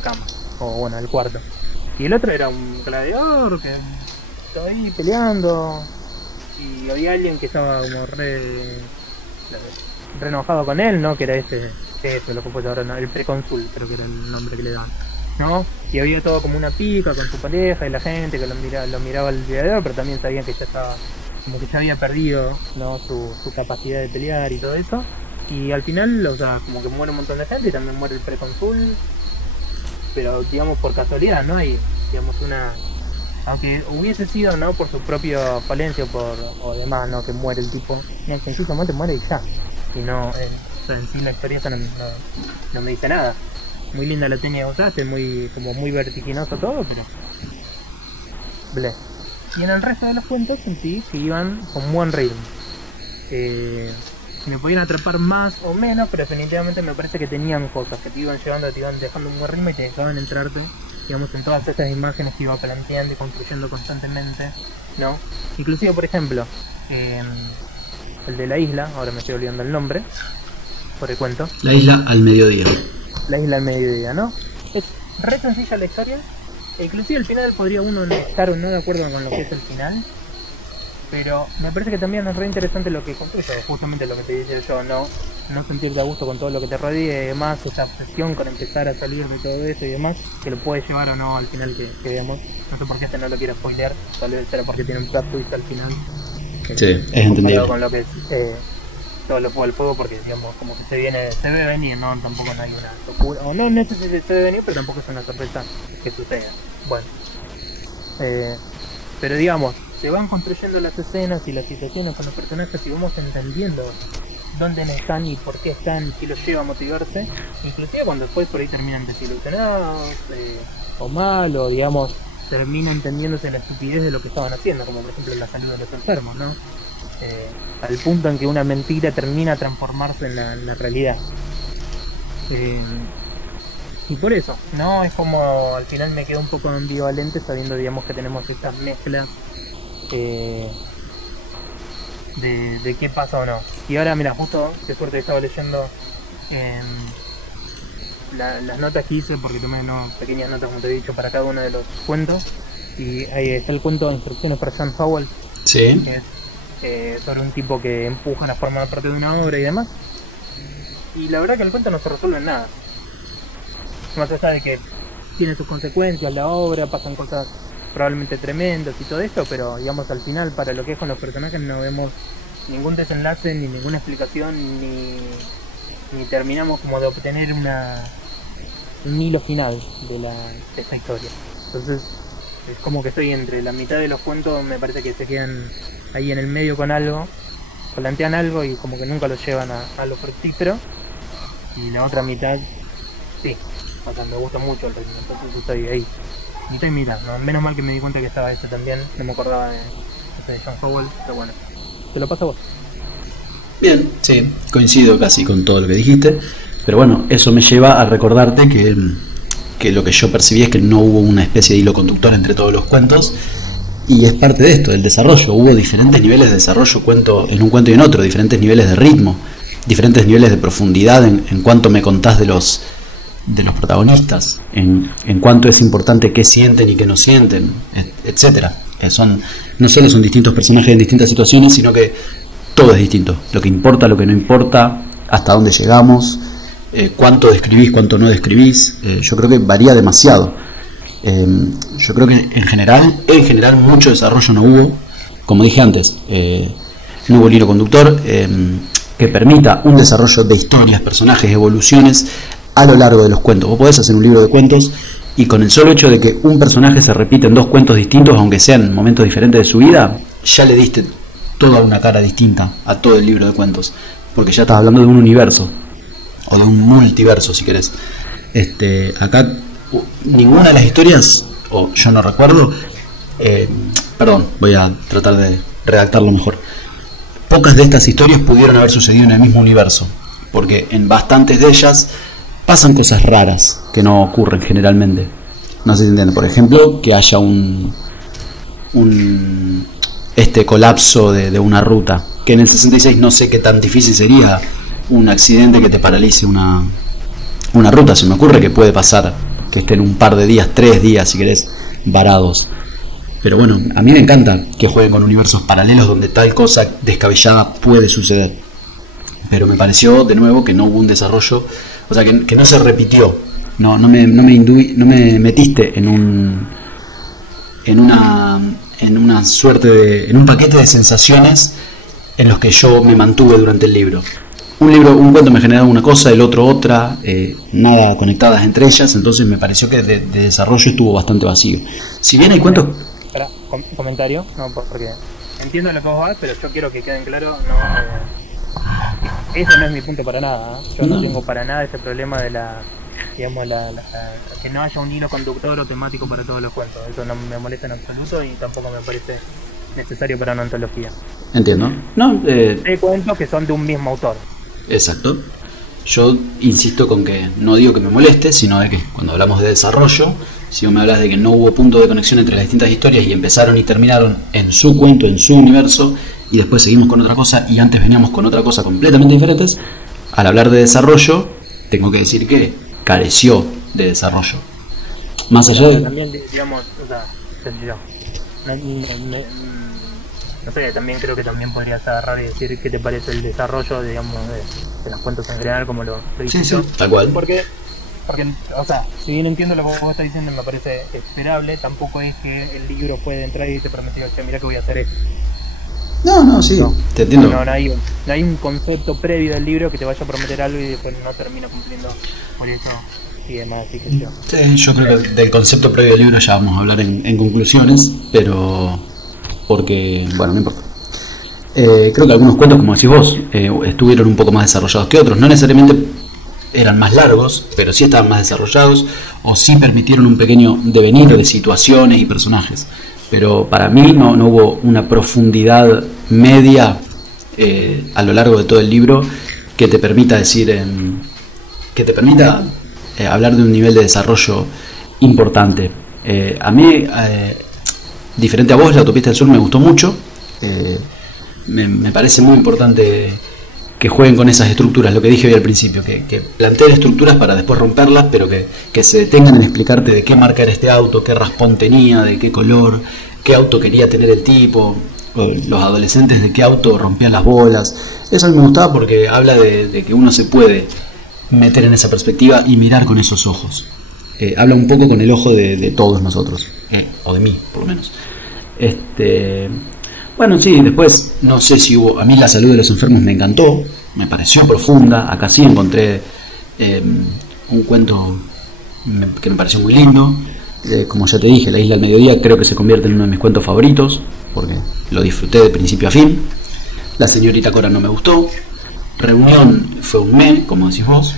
cama, o bueno, el cuarto. Y el otro era un gladiador que estaba ahí peleando, y había alguien que estaba como re enojado con él, ¿no? Que era lo que fue ahora, ¿no? El precónsul, creo que era el nombre que le daban, ¿no? Y había todo como una pica con su pareja y la gente que lo miraba al gladiador, pero también sabían que ya estaba, como que ya había perdido, ¿no? su capacidad de pelear y todo eso. Y al final, o sea, como que muere un montón de gente y también muere el precónsul, pero digamos por casualidad, no hay, digamos, aunque hubiese sido, ¿no? Por su propia falencia o demás, ¿no? Que muere el tipo, no, sencillamente muere y ya. Y no, sea, en sí la historia esa no me dice nada. Muy linda la técnica que usaste, muy vertiginoso todo, pero bleh. Y en el resto de los cuentos en sí que iban con buen ritmo. Me podían atrapar más o menos, pero definitivamente me parece que tenían cosas que te iban llevando, te iban dejando un buen ritmo y te dejaban entrarte, digamos, en todas estas imágenes que iba planteando y construyendo constantemente, ¿no? Inclusive, por ejemplo, el de la isla, ahora me estoy olvidando el nombre, por el cuento. La isla al mediodía. La isla al mediodía, ¿no? Es re sencilla la historia, e inclusive al final podría uno no estar o no de acuerdo con lo que es el final, pero me parece que también es re interesante lo que construye, justamente lo que te dice yo, no sentirte a gusto con todo lo que te rodea y demás, esa obsesión con empezar a salir de todo eso y demás, que lo puede llevar o no al final que veamos. No sé por qué no lo quiero spoilear, tal vez será porque tiene un plot twist al final. Sí, es entendible. Con lo que es todo lo del fuego, porque digamos, como que se ve venir, no, tampoco no hay una locura, o no necesariamente se ve venir, pero tampoco es una sorpresa que suceda. Bueno, pero digamos, se van construyendo las escenas y las situaciones con los personajes y vamos entendiendo dónde están y por qué están, qué los lleva a motivarse, inclusive cuando después por ahí terminan desilusionados o mal, o digamos termina entendiéndose la estupidez de lo que estaban haciendo, como por ejemplo la salud de los enfermos, ¿no? Al punto en que una mentira termina transformarse en la realidad. Y por eso, ¿no? Es como al final me quedo un poco ambivalente sabiendo, digamos, que tenemos esta mezcla de qué pasa o no. Y ahora, mira, justo, qué suerte que estaba leyendo las notas que hice, porque tomé pequeñas notas, como te he dicho, para cada uno de los cuentos. Y ahí está el cuento de Instrucciones para John Howell. Sí. Que es sobre un tipo que empujan a formar parte de una obra y demás. Y la verdad que el cuento no se resuelve en nada. Más allá de que tiene sus consecuencias la obra, pasan cosas probablemente tremendas y todo esto, pero digamos al final para lo que es con los personajes no vemos ningún desenlace, ni ninguna explicación, ni terminamos como de obtener un hilo final de esta historia. Entonces es como que estoy entre la mitad de los cuentos, me parece que se quedan ahí en el medio con algo, plantean algo y como que nunca lo llevan a lo fructífero, y la otra mitad sí, o sea, me gusta mucho el ritmo, entonces estoy ahí mitad y mitad, ¿no? Menos mal que me di cuenta que estaba ese también, no me acordaba de John Howell, pero bueno, te lo paso a vos. Bien, sí, coincido casi con todo lo que dijiste, pero bueno, eso me lleva a recordarte que lo que yo percibí es que no hubo una especie de hilo conductor entre todos los cuentos, y es parte de esto, del desarrollo. Hubo diferentes niveles de desarrollo en un cuento y en otro, diferentes niveles de ritmo, diferentes niveles de profundidad en cuanto me contás de los protagonistas, en cuanto es importante qué sienten y qué no sienten, etcétera. No solo son distintos personajes en distintas situaciones, sino que todo es distinto. Lo que importa, lo que no importa, hasta dónde llegamos, cuánto describís, cuánto no describís. Yo creo que varía demasiado. Yo creo que en general mucho desarrollo no hubo. Como dije antes, no hubo el hilo conductor que permita un desarrollo de historias, personajes, evoluciones a lo largo de los cuentos. Vos podés hacer un libro de cuentos y con el solo hecho de que un personaje se repite en dos cuentos distintos, aunque sean momentos diferentes de su vida, ya le diste toda una cara distinta a todo el libro de cuentos, porque ya estás hablando de un universo o de un multiverso, si querés. Acá ninguna de las historias, o yo no recuerdo, perdón, voy a tratar de redactarlo mejor. Pocas de estas historias pudieron haber sucedido en el mismo universo, porque en bastantes de ellas pasan cosas raras que no ocurren generalmente. No sé si entiende. Por ejemplo, que haya un colapso de una ruta, que en el 66 no sé qué tan difícil sería un accidente que te paralice una ruta. Se me ocurre que puede pasar, que estén un par de días, 3 días si querés, varados. Pero bueno, a mí me encanta que jueguen con universos paralelos donde tal cosa descabellada puede suceder. Pero me pareció de nuevo que no hubo un desarrollo, o sea, que no se repitió. No me metiste en una suerte en un paquete de sensaciones en los que yo me mantuve durante el libro. Un cuento me generaba una cosa, el otro otra, nada conectadas entre ellas, entonces me pareció que de desarrollo estuvo bastante vacío. Si bien hay cuentos... Espera, comentario, no, porque entiendo lo que vos vas, pero yo quiero que queden claros, Ese no es mi punto para nada, ¿eh? Yo no No. tengo para nada ese problema de digamos, que no haya un hilo conductor o temático para todos los cuentos. Eso no me molesta en absoluto y tampoco me parece necesario para una antología. Entiendo. No, Hay cuentos que son de un mismo autor. exacto. Yo insisto con que no digo que me moleste, sino de que cuando hablamos de desarrollo, si vos me hablas de que no hubo punto de conexión entre las distintas historias y empezaron y terminaron en su cuento, en su universo, y después seguimos con otra cosa y antes veníamos con otra cosa completamente diferentes, al hablar de desarrollo, tengo que decir que careció de desarrollo. Más allá de... También, digamos, o sea, qué sé yo, no sé, también creo que también podrías agarrar y decir qué te parece el desarrollo, digamos, de los cuentos en general, como lo Sí, dijiste. sí, tal cual. Porque, o sea, si bien entiendo lo que vos estás diciendo, me parece esperable, tampoco es que el libro puede entrar y te prometió, che, mira que voy a hacer esto. No, sí, No. te entiendo. No hay un concepto previo del libro que te vaya a prometer algo y después no termina cumpliendo por eso y demás, así que yo. Sí, yo creo que del concepto previo del libro ya vamos a hablar en conclusiones, pero porque, bueno, no importa. Creo que algunos cuentos, como decís vos, estuvieron un poco más desarrollados que otros. No necesariamente eran más largos, pero sí estaban más desarrollados o sí permitieron un pequeño devenir de situaciones y personajes. Pero para mí no hubo una profundidad media a lo largo de todo el libro que te permita decir, hablar de un nivel de desarrollo importante. A mí, diferente a vos, La Autopista del Sur me gustó mucho. Me parece muy importante que jueguen con esas estructuras, lo que dije hoy al principio, que planteen estructuras para después romperlas, pero que se detengan en explicarte de qué marca era este auto, qué raspón tenía, de qué color, qué auto quería tener el tipo, los adolescentes de qué auto rompían las bolas. Eso a mí me gustaba porque habla de que uno se puede meter en esa perspectiva y mirar con esos ojos. Habla un poco con el ojo de todos nosotros, o de mí, por lo menos. Bueno, sí, después no sé si hubo... A mí La Salud de los Enfermos me encantó, me pareció profunda. Acá sí encontré un cuento que me pareció muy lindo. Como ya te dije, La Isla al Mediodía creo que se convierte en uno de mis cuentos favoritos, porque lo disfruté de principio a fin. La Señorita Cora no me gustó. Reunión fue un me, como decís vos.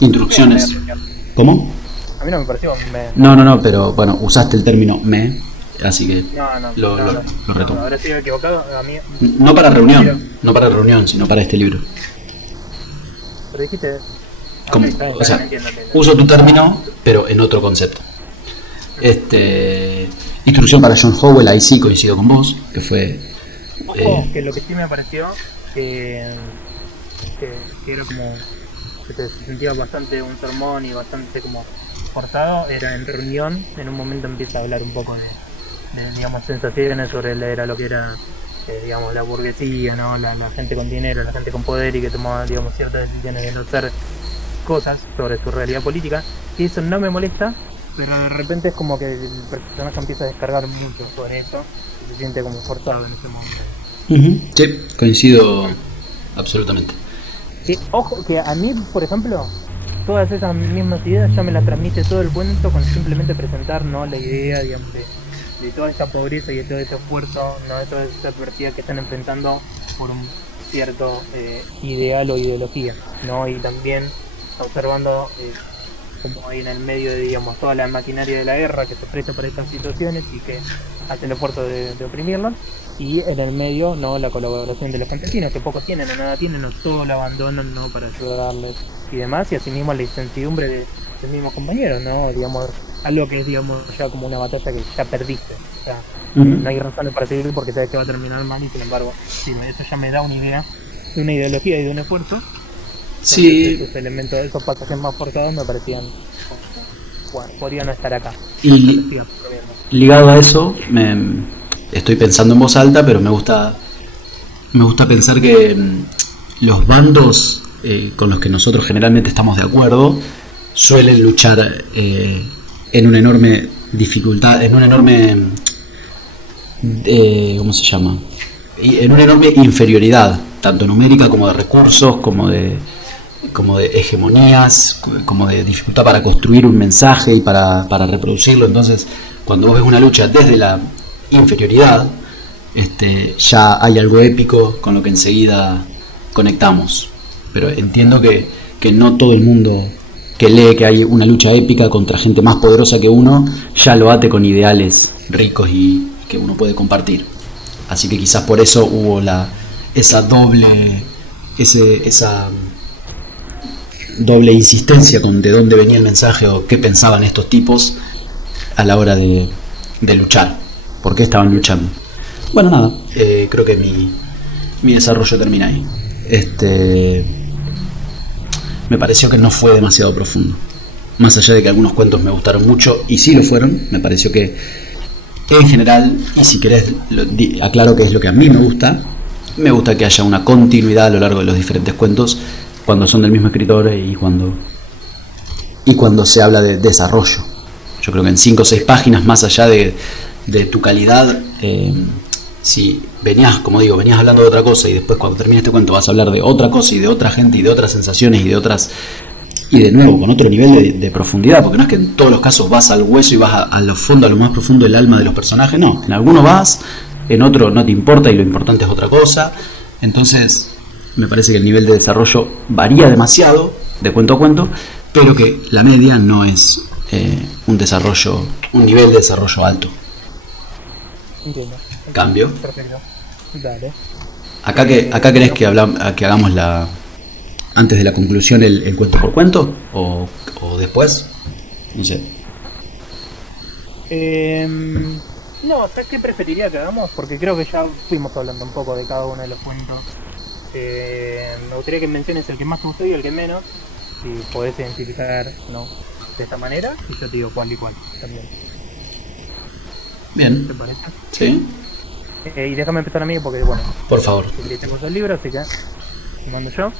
Instrucciones... ¿Cómo? A mí no me pareció No, pero bueno, usaste el término me, así que lo retomo. Ahora estoy equivocado, a mí... No para reunión, sino para este libro. Pero dijiste... Como, Okay, o sea, entiendo. uso tu término, pero en otro concepto. Instrucción para John Howell, ahí sí coincido con vos, que fue... que lo que sí me pareció que era como que se sentía bastante un sermón y bastante como forzado, era en reunión. En un momento empieza a hablar un poco de digamos, sensaciones sobre lo que era digamos, la burguesía, ¿no? La gente con dinero, la gente con poder y que tomaba, digamos, ciertas decisiones de no hacer cosas sobre su realidad política, y eso no me molesta, pero de repente es como que el personaje empieza a descargar mucho con eso y se siente como forzado en ese momento. Sí, coincido absolutamente. Sí, ojo, que a mí, por ejemplo, todas esas mismas ideas ya me las transmite todo el cuento con simplemente presentar, ¿no?, la idea, digamos, de toda esta pobreza y de todo este esfuerzo, ¿no?, de toda esta adversidad que están enfrentando por un cierto ideal o ideología, ¿no? Y también observando como ahí en el medio de, digamos, toda la maquinaria de la guerra que se presta para estas situaciones y que hace el esfuerzo de oprimirlas, y en el medio, ¿no?, la colaboración de los campesinos, que pocos tienen o nada tienen, o todo lo abandonan, ¿no?, para ayudarles y demás, y asimismo la incertidumbre de los mismos compañeros, ¿no?, digamos, algo que es, digamos, ya como una batalla que ya perdiste, o sea, no hay razones para seguir porque sabes que va a terminar mal, y sin embargo, sí, eso ya me da una idea de una ideología y de un esfuerzo. Sí. Esos elementos, esos pasajes más forzados me parecían, bueno, podrían no estar acá. Y ligado a eso, estoy pensando en voz alta, pero me gusta pensar que los bandos con los que nosotros generalmente estamos de acuerdo suelen luchar en una enorme dificultad, en una enorme ¿cómo se llama? En una enorme inferioridad, tanto numérica como de recursos, como de hegemonías, como de dificultad para construir un mensaje y para reproducirlo. Entonces, cuando vos ves una lucha desde la inferioridad, ya hay algo épico con lo que enseguida conectamos. Pero entiendo que no todo el mundo que lee que hay una lucha épica contra gente más poderosa que uno ya lo ate con ideales ricos y que uno puede compartir. Así que quizás por eso hubo esa doble insistencia con de dónde venía el mensaje o qué pensaban estos tipos a la hora de luchar, por qué estaban luchando. Bueno, nada, creo que mi desarrollo termina ahí. Me pareció que no fue demasiado profundo, más allá de que algunos cuentos me gustaron mucho y sí lo fueron. Me pareció que en general, y si querés aclaro que es lo que a mí me gusta que haya una continuidad a lo largo de los diferentes cuentos cuando son del mismo escritor y cuando se habla de desarrollo. Yo creo que en 5 o 6 páginas, más allá de tu calidad, si venías hablando de otra cosa y después cuando termine este cuento vas a hablar de otra cosa y de otra gente y de otras sensaciones y de nuevo con otro nivel de profundidad, porque no es que en todos los casos vas al hueso y vas a lo más profundo del alma de los personajes, no, en alguno vas, en otro no te importa y lo importante es otra cosa. Entonces me parece que el nivel de desarrollo varía demasiado de cuento a cuento, pero que la media no es un nivel de desarrollo alto. Entiendo. Cambio. Perfecto. Dale. Acá querés que hagamos antes de la conclusión el cuento por cuento o después, no sé. No, ¿sabes qué preferiría que hagamos? Porque creo que ya fuimos hablando un poco de cada uno de los cuentos. Me gustaría que menciones el que más te gustó y el que menos, si podés identificar, ¿no?, de esta manera, y yo te digo cuál y cuál también. Bien. ¿Te parece? ¿Sí? Y déjame empezar a mí porque, bueno, por favor. Tengo el libro, así que lo mando yo.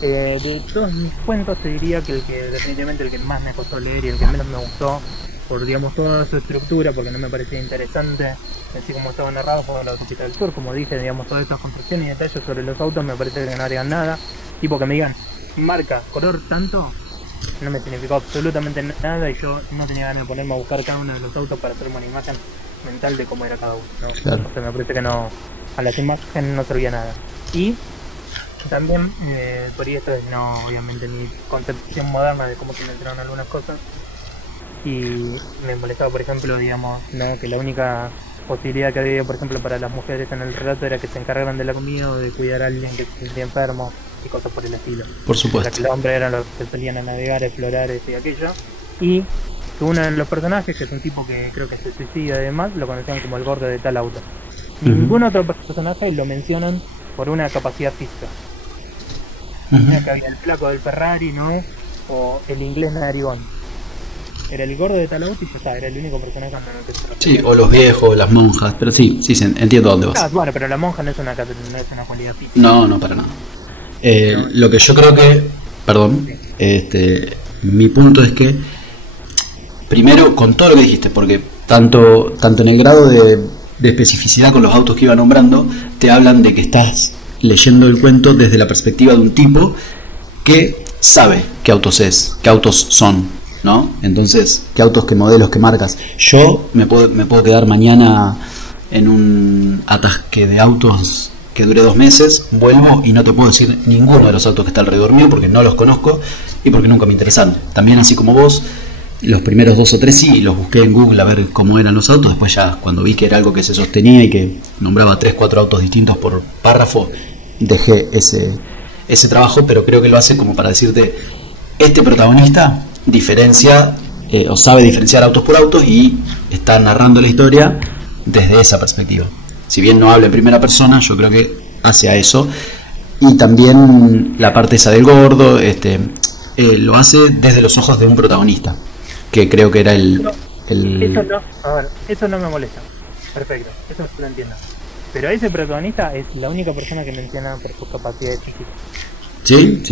De todos mis cuentos te diría que definitivamente el que más me costó leer y el que menos me gustó, por digamos toda su estructura, porque no me parecía interesante, así como estaba narrado, fue La Autopista del Sur. Como dije, digamos, todas estas construcciones y detalles sobre los autos me parece que no harían nada. Tipo que me digan, marca, color, tanto, no me significó absolutamente nada y yo no tenía ganas de ponerme a buscar cada uno de los autos para hacerme una imagen mental de cómo era cada uno, ¿no? Claro. O sea, me parece que no, a las imágenes no servía nada. Y también, por ahí esto es, no, obviamente, mi concepción moderna de cómo se mencionaron algunas cosas, y me molestaba, por ejemplo, digamos, ¿no?, que la única posibilidad que había, por ejemplo, para las mujeres en el relato era que se encargaran de la comida o de cuidar a alguien que se sentía enfermo y cosas por el estilo. Por supuesto. O sea, que los hombres eran los que salían a navegar, explorar, y aquello. Y que uno de los personajes, que es un tipo que creo que se suicida y demás, lo conocían como el gordo de tal auto. Ningún otro personaje lo mencionan por una capacidad física. Mira que había el flaco del Ferrari, ¿no?, o el inglés narigón. Era el gordo de tal auto y ya está, era el único personaje con el que se refería. Sí, o los viejos, las monjas, pero sí, entiendo dónde vas. Ah, bueno, pero la monja no es una cualidad física. No, para nada. Lo que yo creo que, perdón, mi punto es que, primero, con todo lo que dijiste, porque tanto en el grado de especificidad con los autos que iba nombrando, te hablan de que estás leyendo el cuento desde la perspectiva de un tipo que sabe qué autos son, ¿no? Entonces, qué autos, qué modelos, qué marcas. Yo me puedo quedar mañana en un atasque de autos que dure 2 meses, vuelvo y no te puedo decir ninguno de los autos que está alrededor mío porque no los conozco y porque nunca me interesaron. También, así como vos, los primeros 2 o 3 sí, los busqué en Google a ver cómo eran los autos. Después ya, cuando vi que era algo que se sostenía y que nombraba 3-4 autos distintos por párrafo, dejé ese trabajo, pero creo que lo hace como para decirte, este protagonista diferencia o sabe diferenciar autos por autos y está narrando la historia desde esa perspectiva. Si bien no habla en primera persona, yo creo que hace a eso. Y también la parte esa del gordo, lo hace desde los ojos de un protagonista, que creo que era el... Eso no me molesta. Perfecto, eso lo entiendo. Pero ese protagonista es la única persona que menciona por sus capacidades físicas. Sí,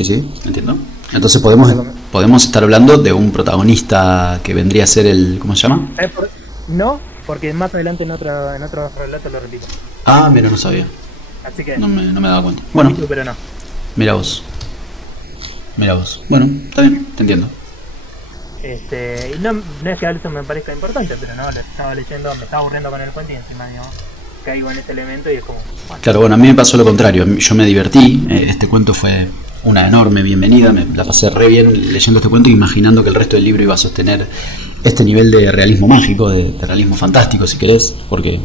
entiendo. Entonces podemos estar hablando de un protagonista que vendría a ser el... ¿Cómo se llama? No, porque más adelante en otro relato lo repito. Ah, mira, no sabía. Así que... No me daba cuenta. Bueno, pero no. Mira vos. Bueno, está bien, te entiendo. No es que a eso me parezca importante, pero no, lo estaba leyendo, me estaba aburriendo con el cuento y encima, digo, caigo en ese elemento y es como... Bueno. Claro, bueno, a mí me pasó lo contrario, yo me divertí, este cuento fue una enorme bienvenida, me la pasé re bien leyendo este cuento, imaginando que el resto del libro iba a sostener este nivel de realismo mágico, de realismo fantástico, si querés, porque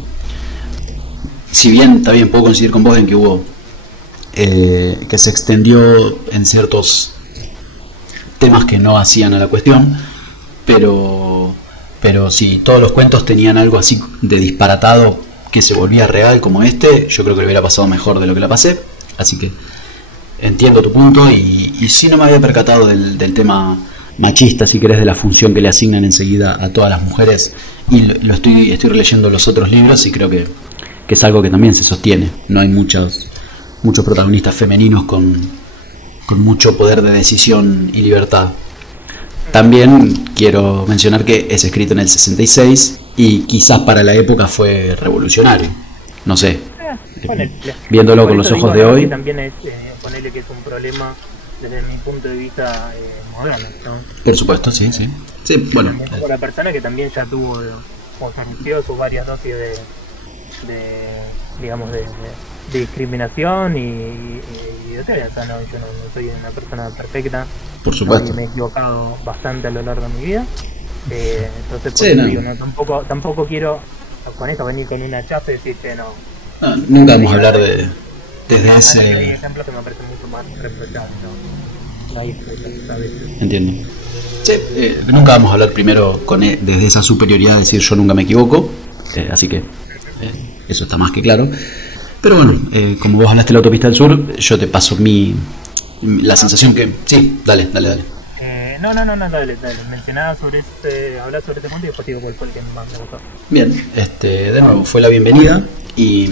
si bien también puedo coincidir con vos en que hubo, que se extendió en ciertos temas que no hacían a la cuestión, pero si todos los cuentos tenían algo así de disparatado que se volvía real como este, yo creo que le hubiera pasado mejor de lo que la pasé, así que entiendo tu punto y sí no me había percatado del tema machista, si querés, de la función que le asignan enseguida a todas las mujeres, y estoy releyendo los otros libros y creo que es algo que también se sostiene, no hay muchos protagonistas femeninos con mucho poder de decisión y libertad. También quiero mencionar que es escrito en el 66 y quizás para la época fue revolucionario, no sé, viéndolo con los ojos de hoy. También es, ponerle que es un problema desde mi punto de vista moderno, ¿no? Por supuesto, sí, bueno. Por la persona que también ya tuvo, o recibió sus varias dosis de discriminación y de todo. O sea, no, yo no soy una persona perfecta. Por supuesto. No, me he equivocado bastante a lo largo de mi vida. Entonces, sí, no. Digo, tampoco quiero con esto venir con una chafa y decir que no. Nunca vamos a hablar desde ese... Hay ejemplos que me parecen mucho más reprochables, ¿no? Ahí, ¿sabes? Entiendo. Sí, nunca vamos a hablar primero desde esa superioridad de decir yo nunca me equivoco, así que eso está más que claro. Pero bueno, como vos hablaste de la autopista del sur, yo te paso la sensación que... Sí, dale. No, dale. Mencionaba hablar sobre este punto y después digo cuál fue el que más me gustó. Bien, de nuevo, fue la bienvenida y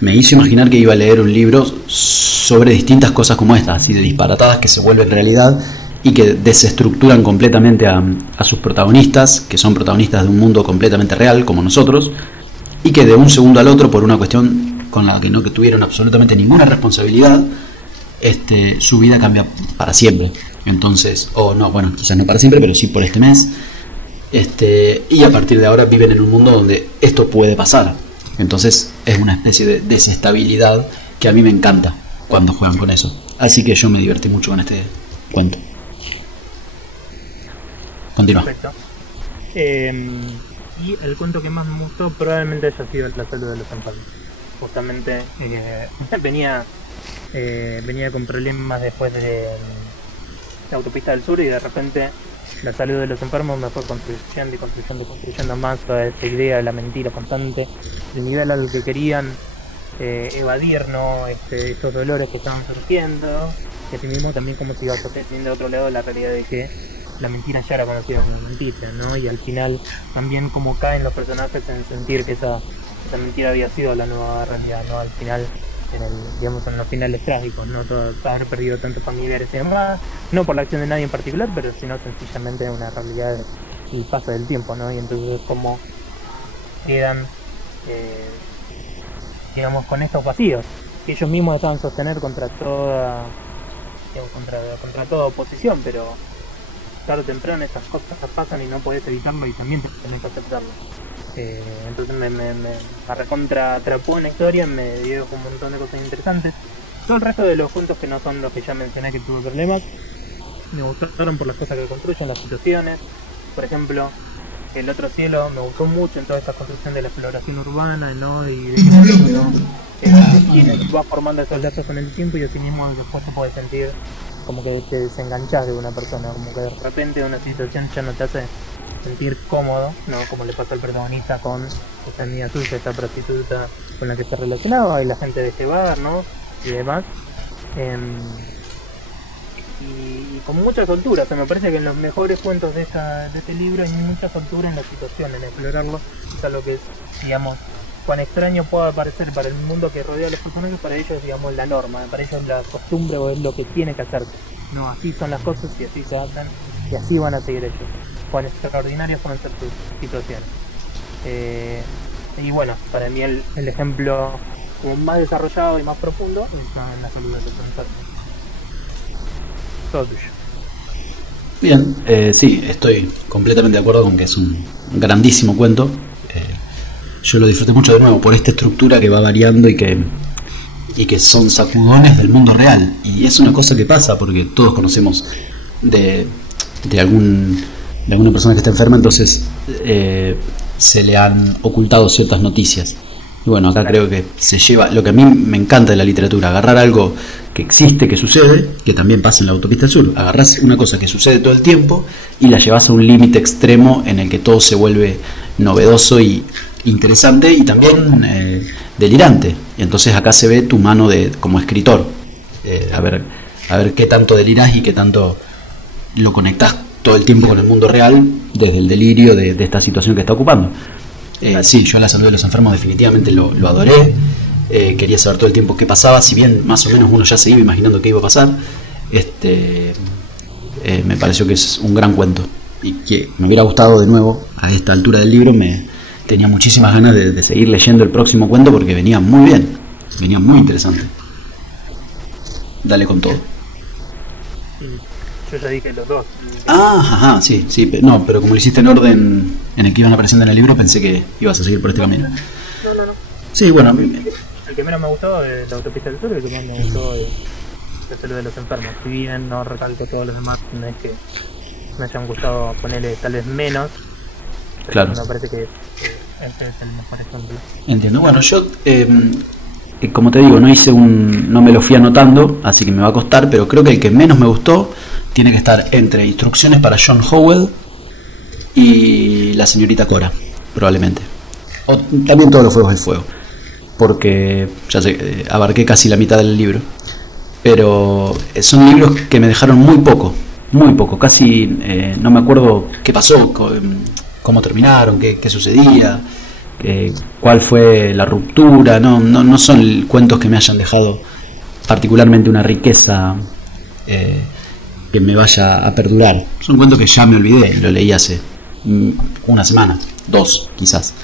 me hizo imaginar que iba a leer un libro sobre distintas cosas como estas, así de disparatadas que se vuelven realidad y que desestructuran completamente a sus protagonistas, que son protagonistas de un mundo completamente real como nosotros, y que de un segundo al otro, por una cuestión con la que no tuvieron absolutamente ninguna responsabilidad, su vida cambia para siempre. Entonces, quizás no para siempre, pero sí por este mes, y a partir de ahora viven en un mundo donde esto puede pasar. Entonces es una especie de desestabilidad que a mí me encanta cuando juegan con eso. Así que yo me divertí mucho con este cuento. Continúa. Perfecto. Y el cuento que más me gustó probablemente haya sido La salud de los enfermos. Justamente venía con problemas después de la autopista del sur y de repente la salud de los enfermos me fue construyendo más toda esta idea de la mentira constante, el nivel al que querían evadir, ¿no? Estos dolores que estaban surgiendo, y así mismo también como se iba sosteniendo de otro lado la realidad de que la mentira ya era conocida como mentira, ¿no? Y al final también como caen los personajes en sentir que esa mentira había sido la nueva realidad, ¿no? Al final, en los finales trágicos, ¿no? Todo haber perdido tantos familiares y demás, no por la acción de nadie en particular, pero sino sencillamente una realidad y paso del tiempo, ¿no? Y entonces como quedan, con estos vacíos que ellos mismos estaban sostener contra toda oposición, pero tarde o temprano estas cosas pasan y no podés evitarlo y también tenés que aceptarlo. Entonces me recontra atrapó en la historia, me dio un montón de cosas interesantes. Todo el resto de los cuentos que no son los que ya mencioné que tuve problemas, me gustaron por las cosas que construyen, las situaciones. Por ejemplo, El otro cielo me gustó mucho en toda esta construcción de la exploración urbana, ¿no? Y de va formando esos lazos con el tiempo y así mismo después te puedes sentir como que te desenganchas de una persona, como que de repente una situación ya no te hace sentir cómodo, ¿no? Como le pasa al protagonista con esta amiga suya, esta prostituta con la que se relacionaba y la gente de este bar, ¿no? Y demás. Y con mucha soltura, o sea, me parece que en los mejores cuentos de este libro hay mucha soltura en la situación, en explorarlo, es algo que es, digamos, cuán extraño pueda parecer para el mundo que rodea a los personajes, para ellos es, digamos, la norma, para ellos es la costumbre o es lo que tiene que hacerse. No, así son las cosas y así se hacen y así van a seguir ellos. Cuán extraordinarias pueden ser sus situaciones. Y bueno, para mí el ejemplo como más desarrollado y más profundo está en la salud de los enfermos. Todo tuyo. Bien, sí, estoy completamente de acuerdo con que es un grandísimo cuento. yo lo disfruté mucho de nuevo por esta estructura que va variando y que son sacudones del mundo real. Y es una cosa que pasa porque todos conocemos de alguna persona que está enferma, entonces se le han ocultado ciertas noticias. Y bueno, acá creo que se lleva lo que a mí me encanta de la literatura, agarrar algo que existe, que sucede, que también pasa en la Autopista del Sur. Agarrás una cosa que sucede todo el tiempo y la llevas a un límite extremo en el que todo se vuelve novedoso y interesante y también delirante. Y entonces acá se ve tu mano como escritor, a ver qué tanto delirás y qué tanto lo conectás todo el tiempo con el mundo real desde el delirio de esta situación que está ocupando. Sí, yo La Salud de los Enfermos definitivamente lo adoré. Quería saber todo el tiempo qué pasaba, si bien más o menos uno ya se iba imaginando qué iba a pasar. Me pareció que es un gran cuento y que me hubiera gustado de nuevo a esta altura del libro. Tenía muchísimas ganas de seguir leyendo el próximo cuento porque venía muy bien, venía muy interesante. Dale con todo. Yo ya dije los dos. Ajá, sí, no, pero como lo hiciste en orden en el que iban apareciendo en el libro, pensé que ibas a seguir por este camino. No. Sí, bueno, el que menos me gustó es La Autopista del Sur, y el que más me gustó es La Salud de los Enfermos. Si bien no recalco todos los demás, no es que me hayan gustado ponerle tal vez menos, pero claro. Me parece que este es el mejor ejemplo. Entiendo. Bueno, yo como te digo, no me lo fui anotando, así que me va a costar, pero creo que el que menos me gustó tiene que estar entre Instrucciones para John Howell y La señorita Cora, probablemente. O también Todos los fuegos del fuego, porque ya sé, abarqué casi la mitad del libro. Pero son libros que me dejaron muy poco, casi no me acuerdo qué pasó, cómo terminaron, qué sucedía, cuál fue la ruptura. No son cuentos que me hayan dejado particularmente una riqueza que me vaya a perdurar. Son cuentos que ya me olvidé, lo leí hace una semana, 2 quizás.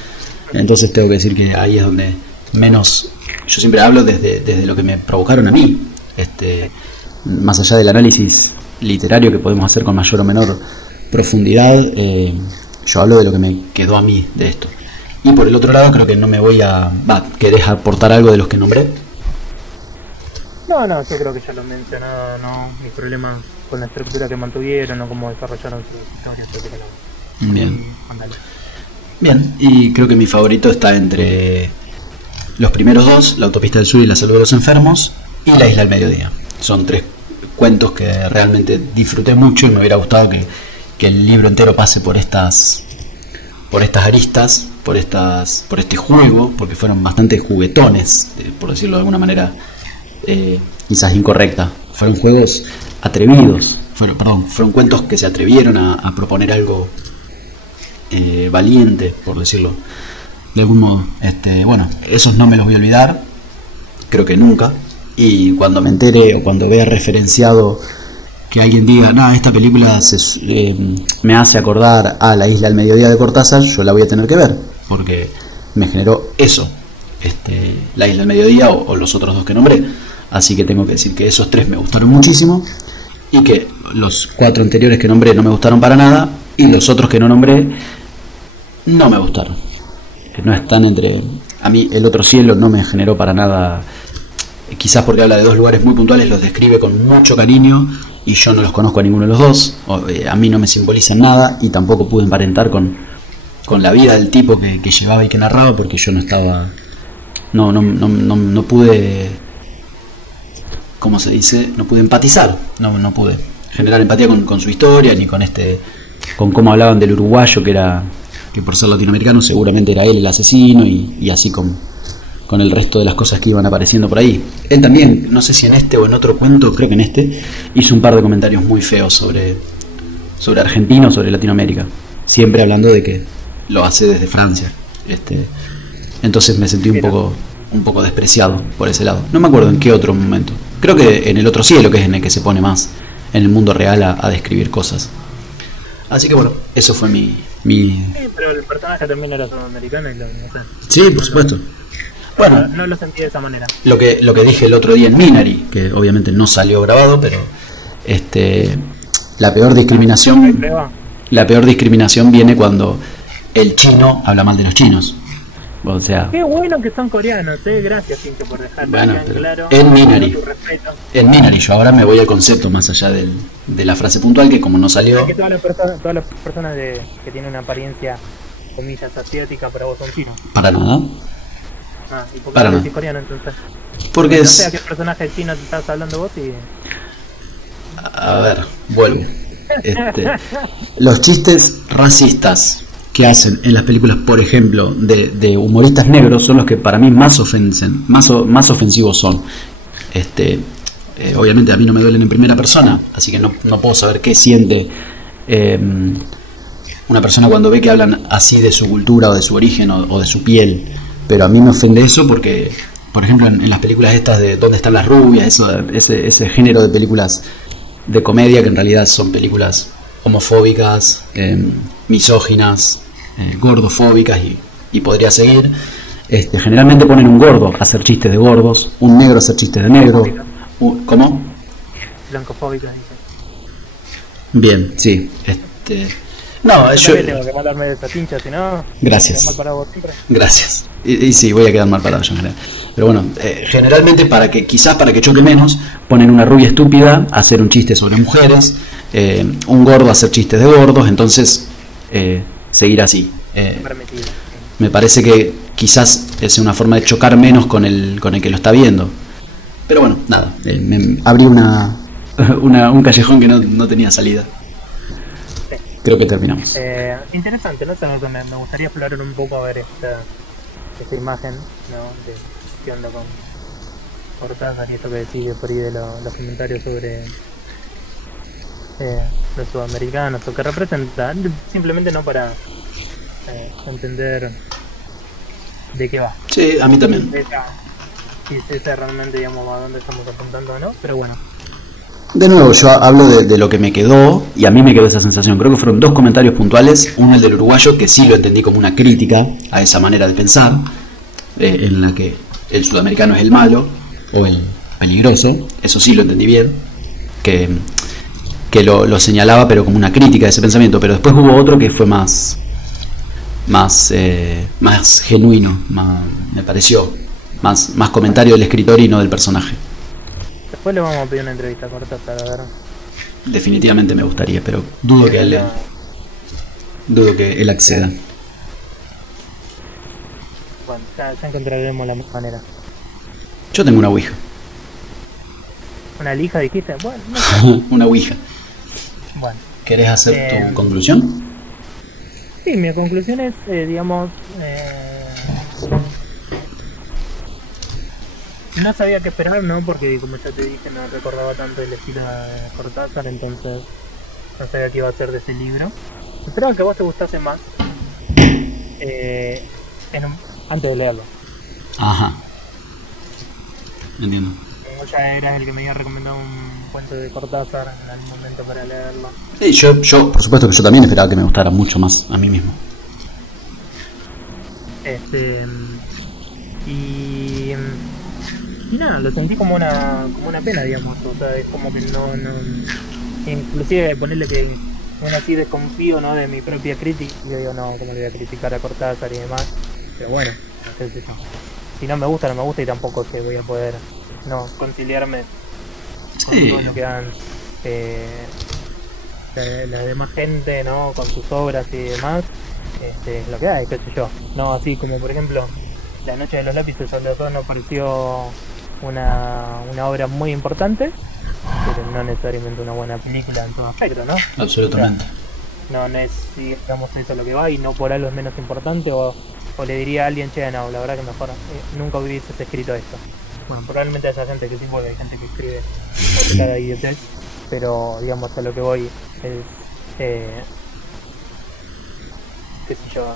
Entonces tengo que decir que ahí es donde menos. Yo siempre hablo desde lo que me provocaron a mí, más allá del análisis literario que podemos hacer con mayor o menor profundidad. Yo hablo de lo que me quedó a mí de esto. Y por el otro lado creo que no me voy a... ¿Querés aportar algo de los que nombré? No, yo creo que ya lo he mencionado, ¿no? Mis problemas con la estructura que mantuvieron o cómo desarrollaron sus historias, etcétera. Bien, y creo que mi favorito está entre los primeros dos, La Autopista del Sur y La Salud de los Enfermos, y La Isla del Mediodía. Son 3 cuentos que realmente disfruté mucho y me hubiera gustado que el libro entero pase por estas aristas, por este juego, porque fueron bastante juguetones, por decirlo de alguna manera quizás incorrecta. Fueron juegos atrevidos, fueron cuentos que se atrevieron a proponer algo valiente, por decirlo de algún modo. Bueno, esos no me los voy a olvidar, creo que nunca. Y cuando me entere o cuando vea referenciado que alguien diga, esta película me hace acordar a La Isla del Mediodía de Cortázar, yo la voy a tener que ver, porque me generó eso, La Isla del Mediodía o los otros 2 que nombré. Así que tengo que decir que esos 3 me gustaron muchísimo, y que los 4 anteriores que nombré no me gustaron para nada, y los otros que no nombré no me gustaron. No están entre... A mí El Otro Cielo no me generó para nada, quizás porque habla de 2 lugares muy puntuales, los describe con mucho cariño, y yo no los conozco a ninguno de los 2, a mí no me simbolizan nada, y tampoco pude emparentar con la vida del tipo que llevaba y que narraba, porque yo no estaba... No pude... ¿Cómo se dice? No pude empatizar, no pude generar empatía con su historia, ni con cómo hablaban del uruguayo, que por ser latinoamericano seguramente era él el asesino, y así con el resto de las cosas que iban apareciendo por ahí. Él también, no sé si en este o en otro cuento, creo que en este, hizo un par de comentarios muy feos sobre Argentina o sobre Latinoamérica, siempre hablando de que lo hace desde Francia. Entonces me sentí un poco despreciado por ese lado. No me acuerdo en qué otro momento. Creo que en El Otro Cielo, que es en el que se pone más en el mundo real a describir cosas. Así que bueno, eso fue mi... Sí, pero el personaje también era sudamericano y no sé. Sí, por supuesto. Bueno, no lo sentí de esa manera. Lo que dije el otro día en Minari, que obviamente no salió grabado, pero la peor discriminación viene cuando el chino habla mal de los chinos. O sea, Qué bueno que son coreanos, gracias, Cincho, por dejar bueno, tan pero claro. en Minari. Tu respeto. En Minari, yo ahora me voy al concepto más allá de la frase puntual, que como no salió, Que todas las personas que tienen una apariencia, comillas, asiática, para vos son chinos. para nada. Ah, ¿y por qué Para no nada. decís coreano entonces? Porque No es... sé a qué personaje chino te estás hablando vos y... A ver, vuelvo. Los chistes racistas que hacen en las películas, por ejemplo, de humoristas negros, son los que para mí más más ofensivos son. Obviamente a mí no me duelen en primera persona, así que no puedo saber qué siente una persona cuando ve que hablan así de su cultura o de su origen o de su piel. Pero a mí me ofende eso porque, por ejemplo, en las películas estas de ¿Dónde están las rubias? Ese género de películas de comedia que en realidad son películas homofóbicas, misóginas, gordofóbicas y podría seguir. Generalmente ponen un gordo a hacer chistes de gordos, un negro a hacer chistes de negro. ¿Cómo? Blancofóbica, dice. Bien, sí. No, Yo también tengo que mandarme de esa pincha, si no... Gracias. Mal parado vos siempre. Gracias. Y sí, voy a quedar mal parado yo en general. Pero bueno, generalmente quizás para que choque menos, ponen una rubia estúpida a hacer un chiste sobre mujeres, un gordo a hacer chistes de gordos, entonces seguir así. Me parece que quizás es una forma de chocar menos con el que lo está viendo. Pero bueno, nada, me abrí un callejón que no tenía salida. Creo que terminamos. Interesante, ¿no? Me gustaría explorar un poco a ver esta imagen, ¿no? De qué onda con Cortázar y esto que decís por ahí de los comentarios sobre los sudamericanos o que representan, simplemente no para entender de qué va. Sí, a mí también. Si es realmente, digamos, a dónde estamos apuntando o no, pero bueno. De nuevo, yo hablo de lo que me quedó, y a mí me quedó esa sensación. Creo que fueron dos comentarios puntuales. Uno, el del uruguayo, que sí lo entendí como una crítica a esa manera de pensar, en la que el sudamericano es el malo o el peligroso. Eso sí lo entendí bien, que lo señalaba, pero como una crítica de ese pensamiento. Pero después hubo otro que fue más genuino, me pareció, más comentario del escritor y no del personaje. Después le vamos a pedir una entrevista corta para ver. Definitivamente me gustaría, pero dudo que él acceda. Bueno, ya encontraremos la manera. Yo tengo una ouija. ¿Una lija dijiste? Bueno, no sé. Una ouija. Bueno. ¿Querés hacer tu conclusión? Sí, mi conclusión es, digamos, no sabía qué esperar, ¿no? Porque como ya te dije, no recordaba tanto el estilo de Cortázar, entonces no sabía qué iba a ser de ese libro. Esperaba que a vos te gustase más antes de leerlo. Ajá. Entiendo. Vos ya eras el que me había recomendado un cuento de Cortázar en algún momento para leerlo. Sí, yo por supuesto que yo también esperaba que me gustara mucho más a mí mismo. Y nada, lo sentí como una pena, digamos. O sea, es como que no inclusive ponerle que aún así desconfío, ¿no? De mi propia crítica. Yo digo, no, como le voy a criticar a Cortázar y demás. Pero bueno, no sé si no me gusta, no me gusta, y tampoco que voy a poder conciliarme con todo lo que hagan la demás gente, ¿no? Con sus obras y demás. Lo que hay, qué sé yo. No, así como por ejemplo La noche de los lápices sobre los dos nos pareció una obra muy importante, pero no necesariamente una buena película en todo aspecto, ¿no? Absolutamente. No es, digamos, eso lo que va, y no por algo es menos importante, o le diría a alguien, che, no, la verdad que mejor nunca hubieses escrito esto. Bueno, probablemente haya gente que sí, porque hay gente que escribe cada idiotez, pero digamos, a lo que voy es, qué sé yo,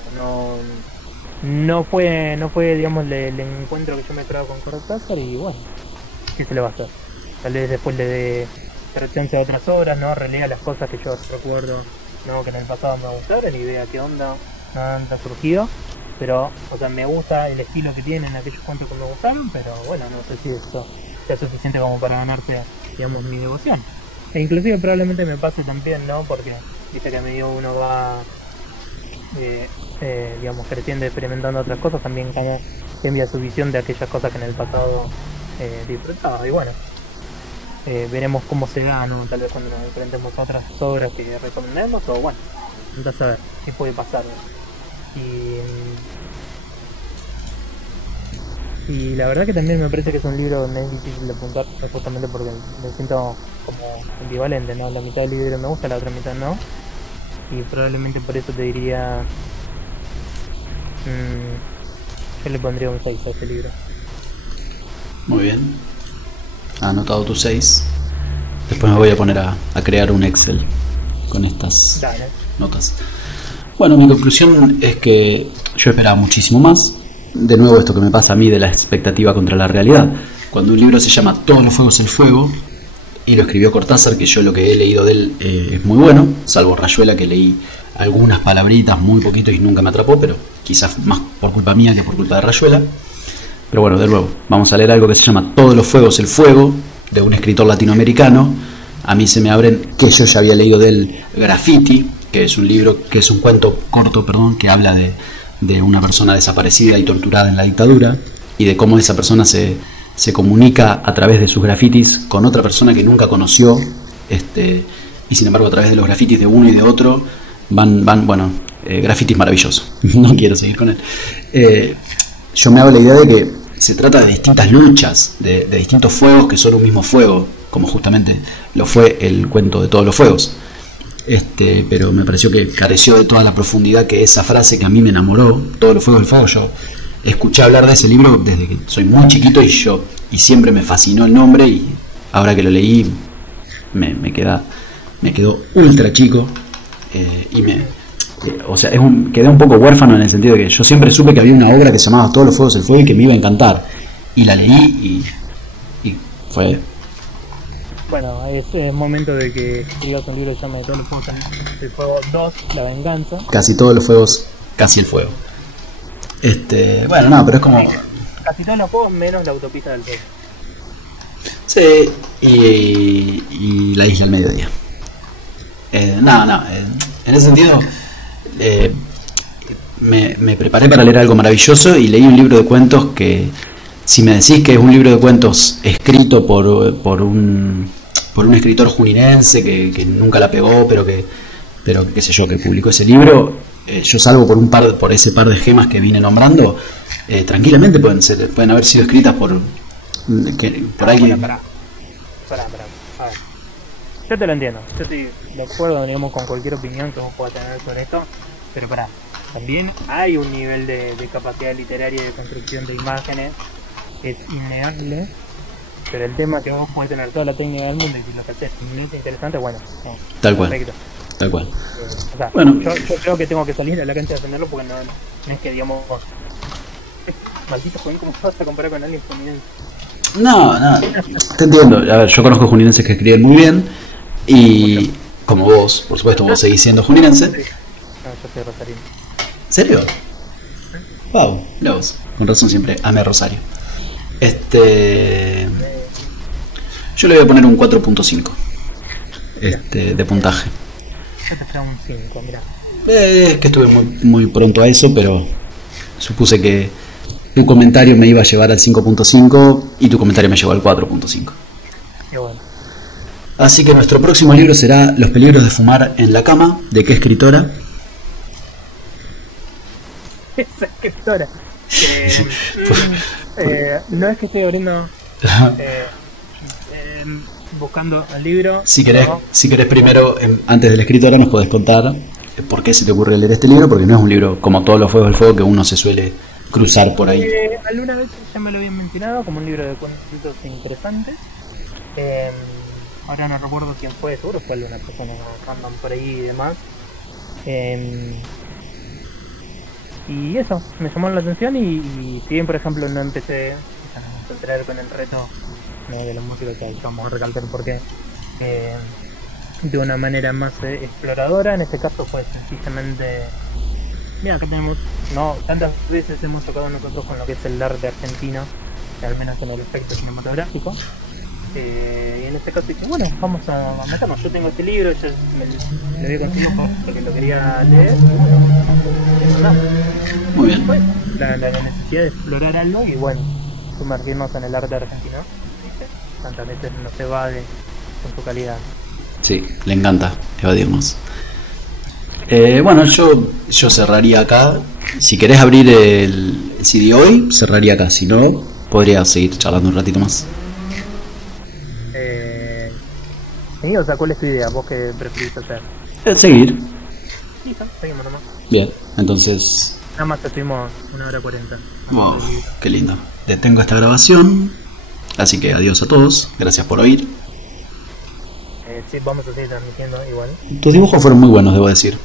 no fue digamos el encuentro que yo me trago con Cortázar, y bueno, ¿qué se le va a hacer? Tal vez después le dé chance a otras obras, ¿no? Relea las cosas que yo recuerdo, ¿no? Que en el pasado me gustaron, y vea qué onda han surgido. Pero, o sea, me gusta el estilo que tienen aquellos cuentos que me gustaron, pero bueno, no sé si eso sea suficiente como para ganarse, digamos, mi devoción. E inclusive probablemente me pase también, ¿no? Porque dice que a medida uno va digamos, creciendo, experimentando otras cosas, también cambia su visión de aquellas cosas que en el pasado disfrutaba. Y bueno, veremos cómo se da, ¿no? Tal vez cuando nos enfrentemos a otras obras que recomendemos, o bueno, entonces a ver qué puede pasar, ¿no? Y la verdad que también me parece que es un libro donde es difícil de apuntar, justamente porque me siento como ambivalente, ¿no? La mitad del libro me gusta, la otra mitad no. Y probablemente por eso te diría... yo le pondría un 6 a ese libro. Muy bien. Anotado tu 6. Después me voy a poner a crear un Excel con estas notas. Bueno, mi conclusión es que yo esperaba muchísimo más. De nuevo, esto que me pasa a mí de la expectativa contra la realidad. Cuando un libro se llama Todos los fuegos el fuego, y lo escribió Cortázar, que yo lo que he leído de él es muy bueno, salvo Rayuela, que leí algunas palabritas, muy poquito y nunca me atrapó, pero quizás más por culpa mía que por culpa de Rayuela. Pero bueno, de nuevo, vamos a leer algo que se llama Todos los fuegos el fuego, de un escritor latinoamericano. A mí se me abren, que yo ya había leído de él, Graffiti, que es un libro, que es un cuento corto, que habla de una persona desaparecida y torturada en la dictadura, y de cómo esa persona se comunica a través de sus grafitis con otra persona que nunca conoció, y sin embargo a través de los grafitis de uno y de otro grafitis maravillosos. No quiero seguir con él. Yo me hago la idea de que se trata de distintas luchas, de distintos fuegos que son un mismo fuego, como justamente lo fue el cuento de Todos los fuegos. Pero me pareció que careció de toda la profundidad que esa frase que a mí me enamoró, Todos los fuegos del fuego. Yo escuché hablar de ese libro desde que soy muy chiquito y siempre me fascinó el nombre, y ahora que lo leí me quedó ultra chico, quedé un poco huérfano en el sentido de que yo siempre supe que había una obra que se llamaba Todos los fuegos del fuego y que me iba a encantar, y la leí y fue... Bueno, es momento de que escribas un libro que se llama Todos los fuegos del fuego 2, La venganza. Casi todos los fuegos, casi el fuego. Bueno, no, pero es como... Casi todos los fuegos menos la autopista del fuego. Sí, y la isla al mediodía. En ese sentido me preparé para leer algo maravilloso y leí un libro de cuentos que, si me decís que es un libro de cuentos escrito por un escritor juninense que nunca la pegó, pero qué sé yo, que publicó ese libro, yo salvo por ese par de gemas que vine nombrando, tranquilamente pueden haber sido escritas por alguien. Pará. A ver. Yo te lo entiendo, yo estoy de acuerdo, digamos, con cualquier opinión que vos puedas tener sobre esto, pero pará, también hay un nivel de capacidad literaria y de construcción de imágenes que es innegable, pero el tema es que vos podés tener toda la técnica del mundo y si lo que haces no es interesante, bueno, no, tal cual. Perfecto. Tal cual. O sea, bueno, yo creo que tengo que salir a la cancha a defenderlo porque no es que, digamos, maldito joven, ¿cómo vas a comparar con alguien juninense? No, te entiendo. A ver, yo conozco juninenses que escriben muy bien y como vos, por supuesto, vos seguís siendo juninense. No, yo soy rosarino. ¿Serio? Wow, mira vos. Con razón siempre amé Rosario. Yo le voy a poner un 4.5 de puntaje. Yo te esperaba un 5, mirá. Es que estuve muy pronto a eso, pero supuse que tu comentario me iba a llevar al 5.5 y tu comentario me llevó al 4.5. Qué bueno. Así que nuestro próximo libro será Los peligros de fumar en la cama. ¿De qué escritora? Esa escritora. No es que estoy abriendo... buscando el libro. Si querés primero, antes de la escritora, nos podés contar por qué se te ocurre leer este libro, porque no es un libro como Todos los fuegos del fuego que uno se suele cruzar por ahí. Alguna vez ya me lo habían mencionado como un libro de cuentos interesantes. Ahora no recuerdo quién fue, seguro fue alguna persona random por ahí y demás. Y eso, me llamó la atención y si bien por ejemplo no empecé a traer con el reto de la música, que vamos a recalcar porque de una manera más exploradora, en este caso fue sencillamente, mira, acá tenemos, no, tantas veces hemos tocado nosotros con lo que es el arte argentino, al menos en el aspecto cinematográfico, Y en este caso dije, bueno, vamos a meternos. Yo tengo este libro, yo lo había conseguido porque lo quería leer. Y nada. Muy bien. Bueno, la necesidad de explorar algo y bueno, sumergirnos en el arte argentino. ¿Viste? Tantas veces no se evade con su calidad. Sí, le encanta evadirnos. Bueno, yo cerraría acá. Si querés abrir el CD hoy, cerraría acá. Si no, podría seguir charlando un ratito más. Sí, o sea, ¿cuál es tu idea? ¿Vos qué preferís hacer? Seguir. Sí, seguimos nomás. Bien, entonces... Nada más estuvimos 1 hora 40. Wow, qué lindo. Detengo esta grabación. Así que adiós a todos. Gracias por oír. Sí, vamos a seguir transmitiendo igual. Tus dibujos fueron muy buenos, debo decir.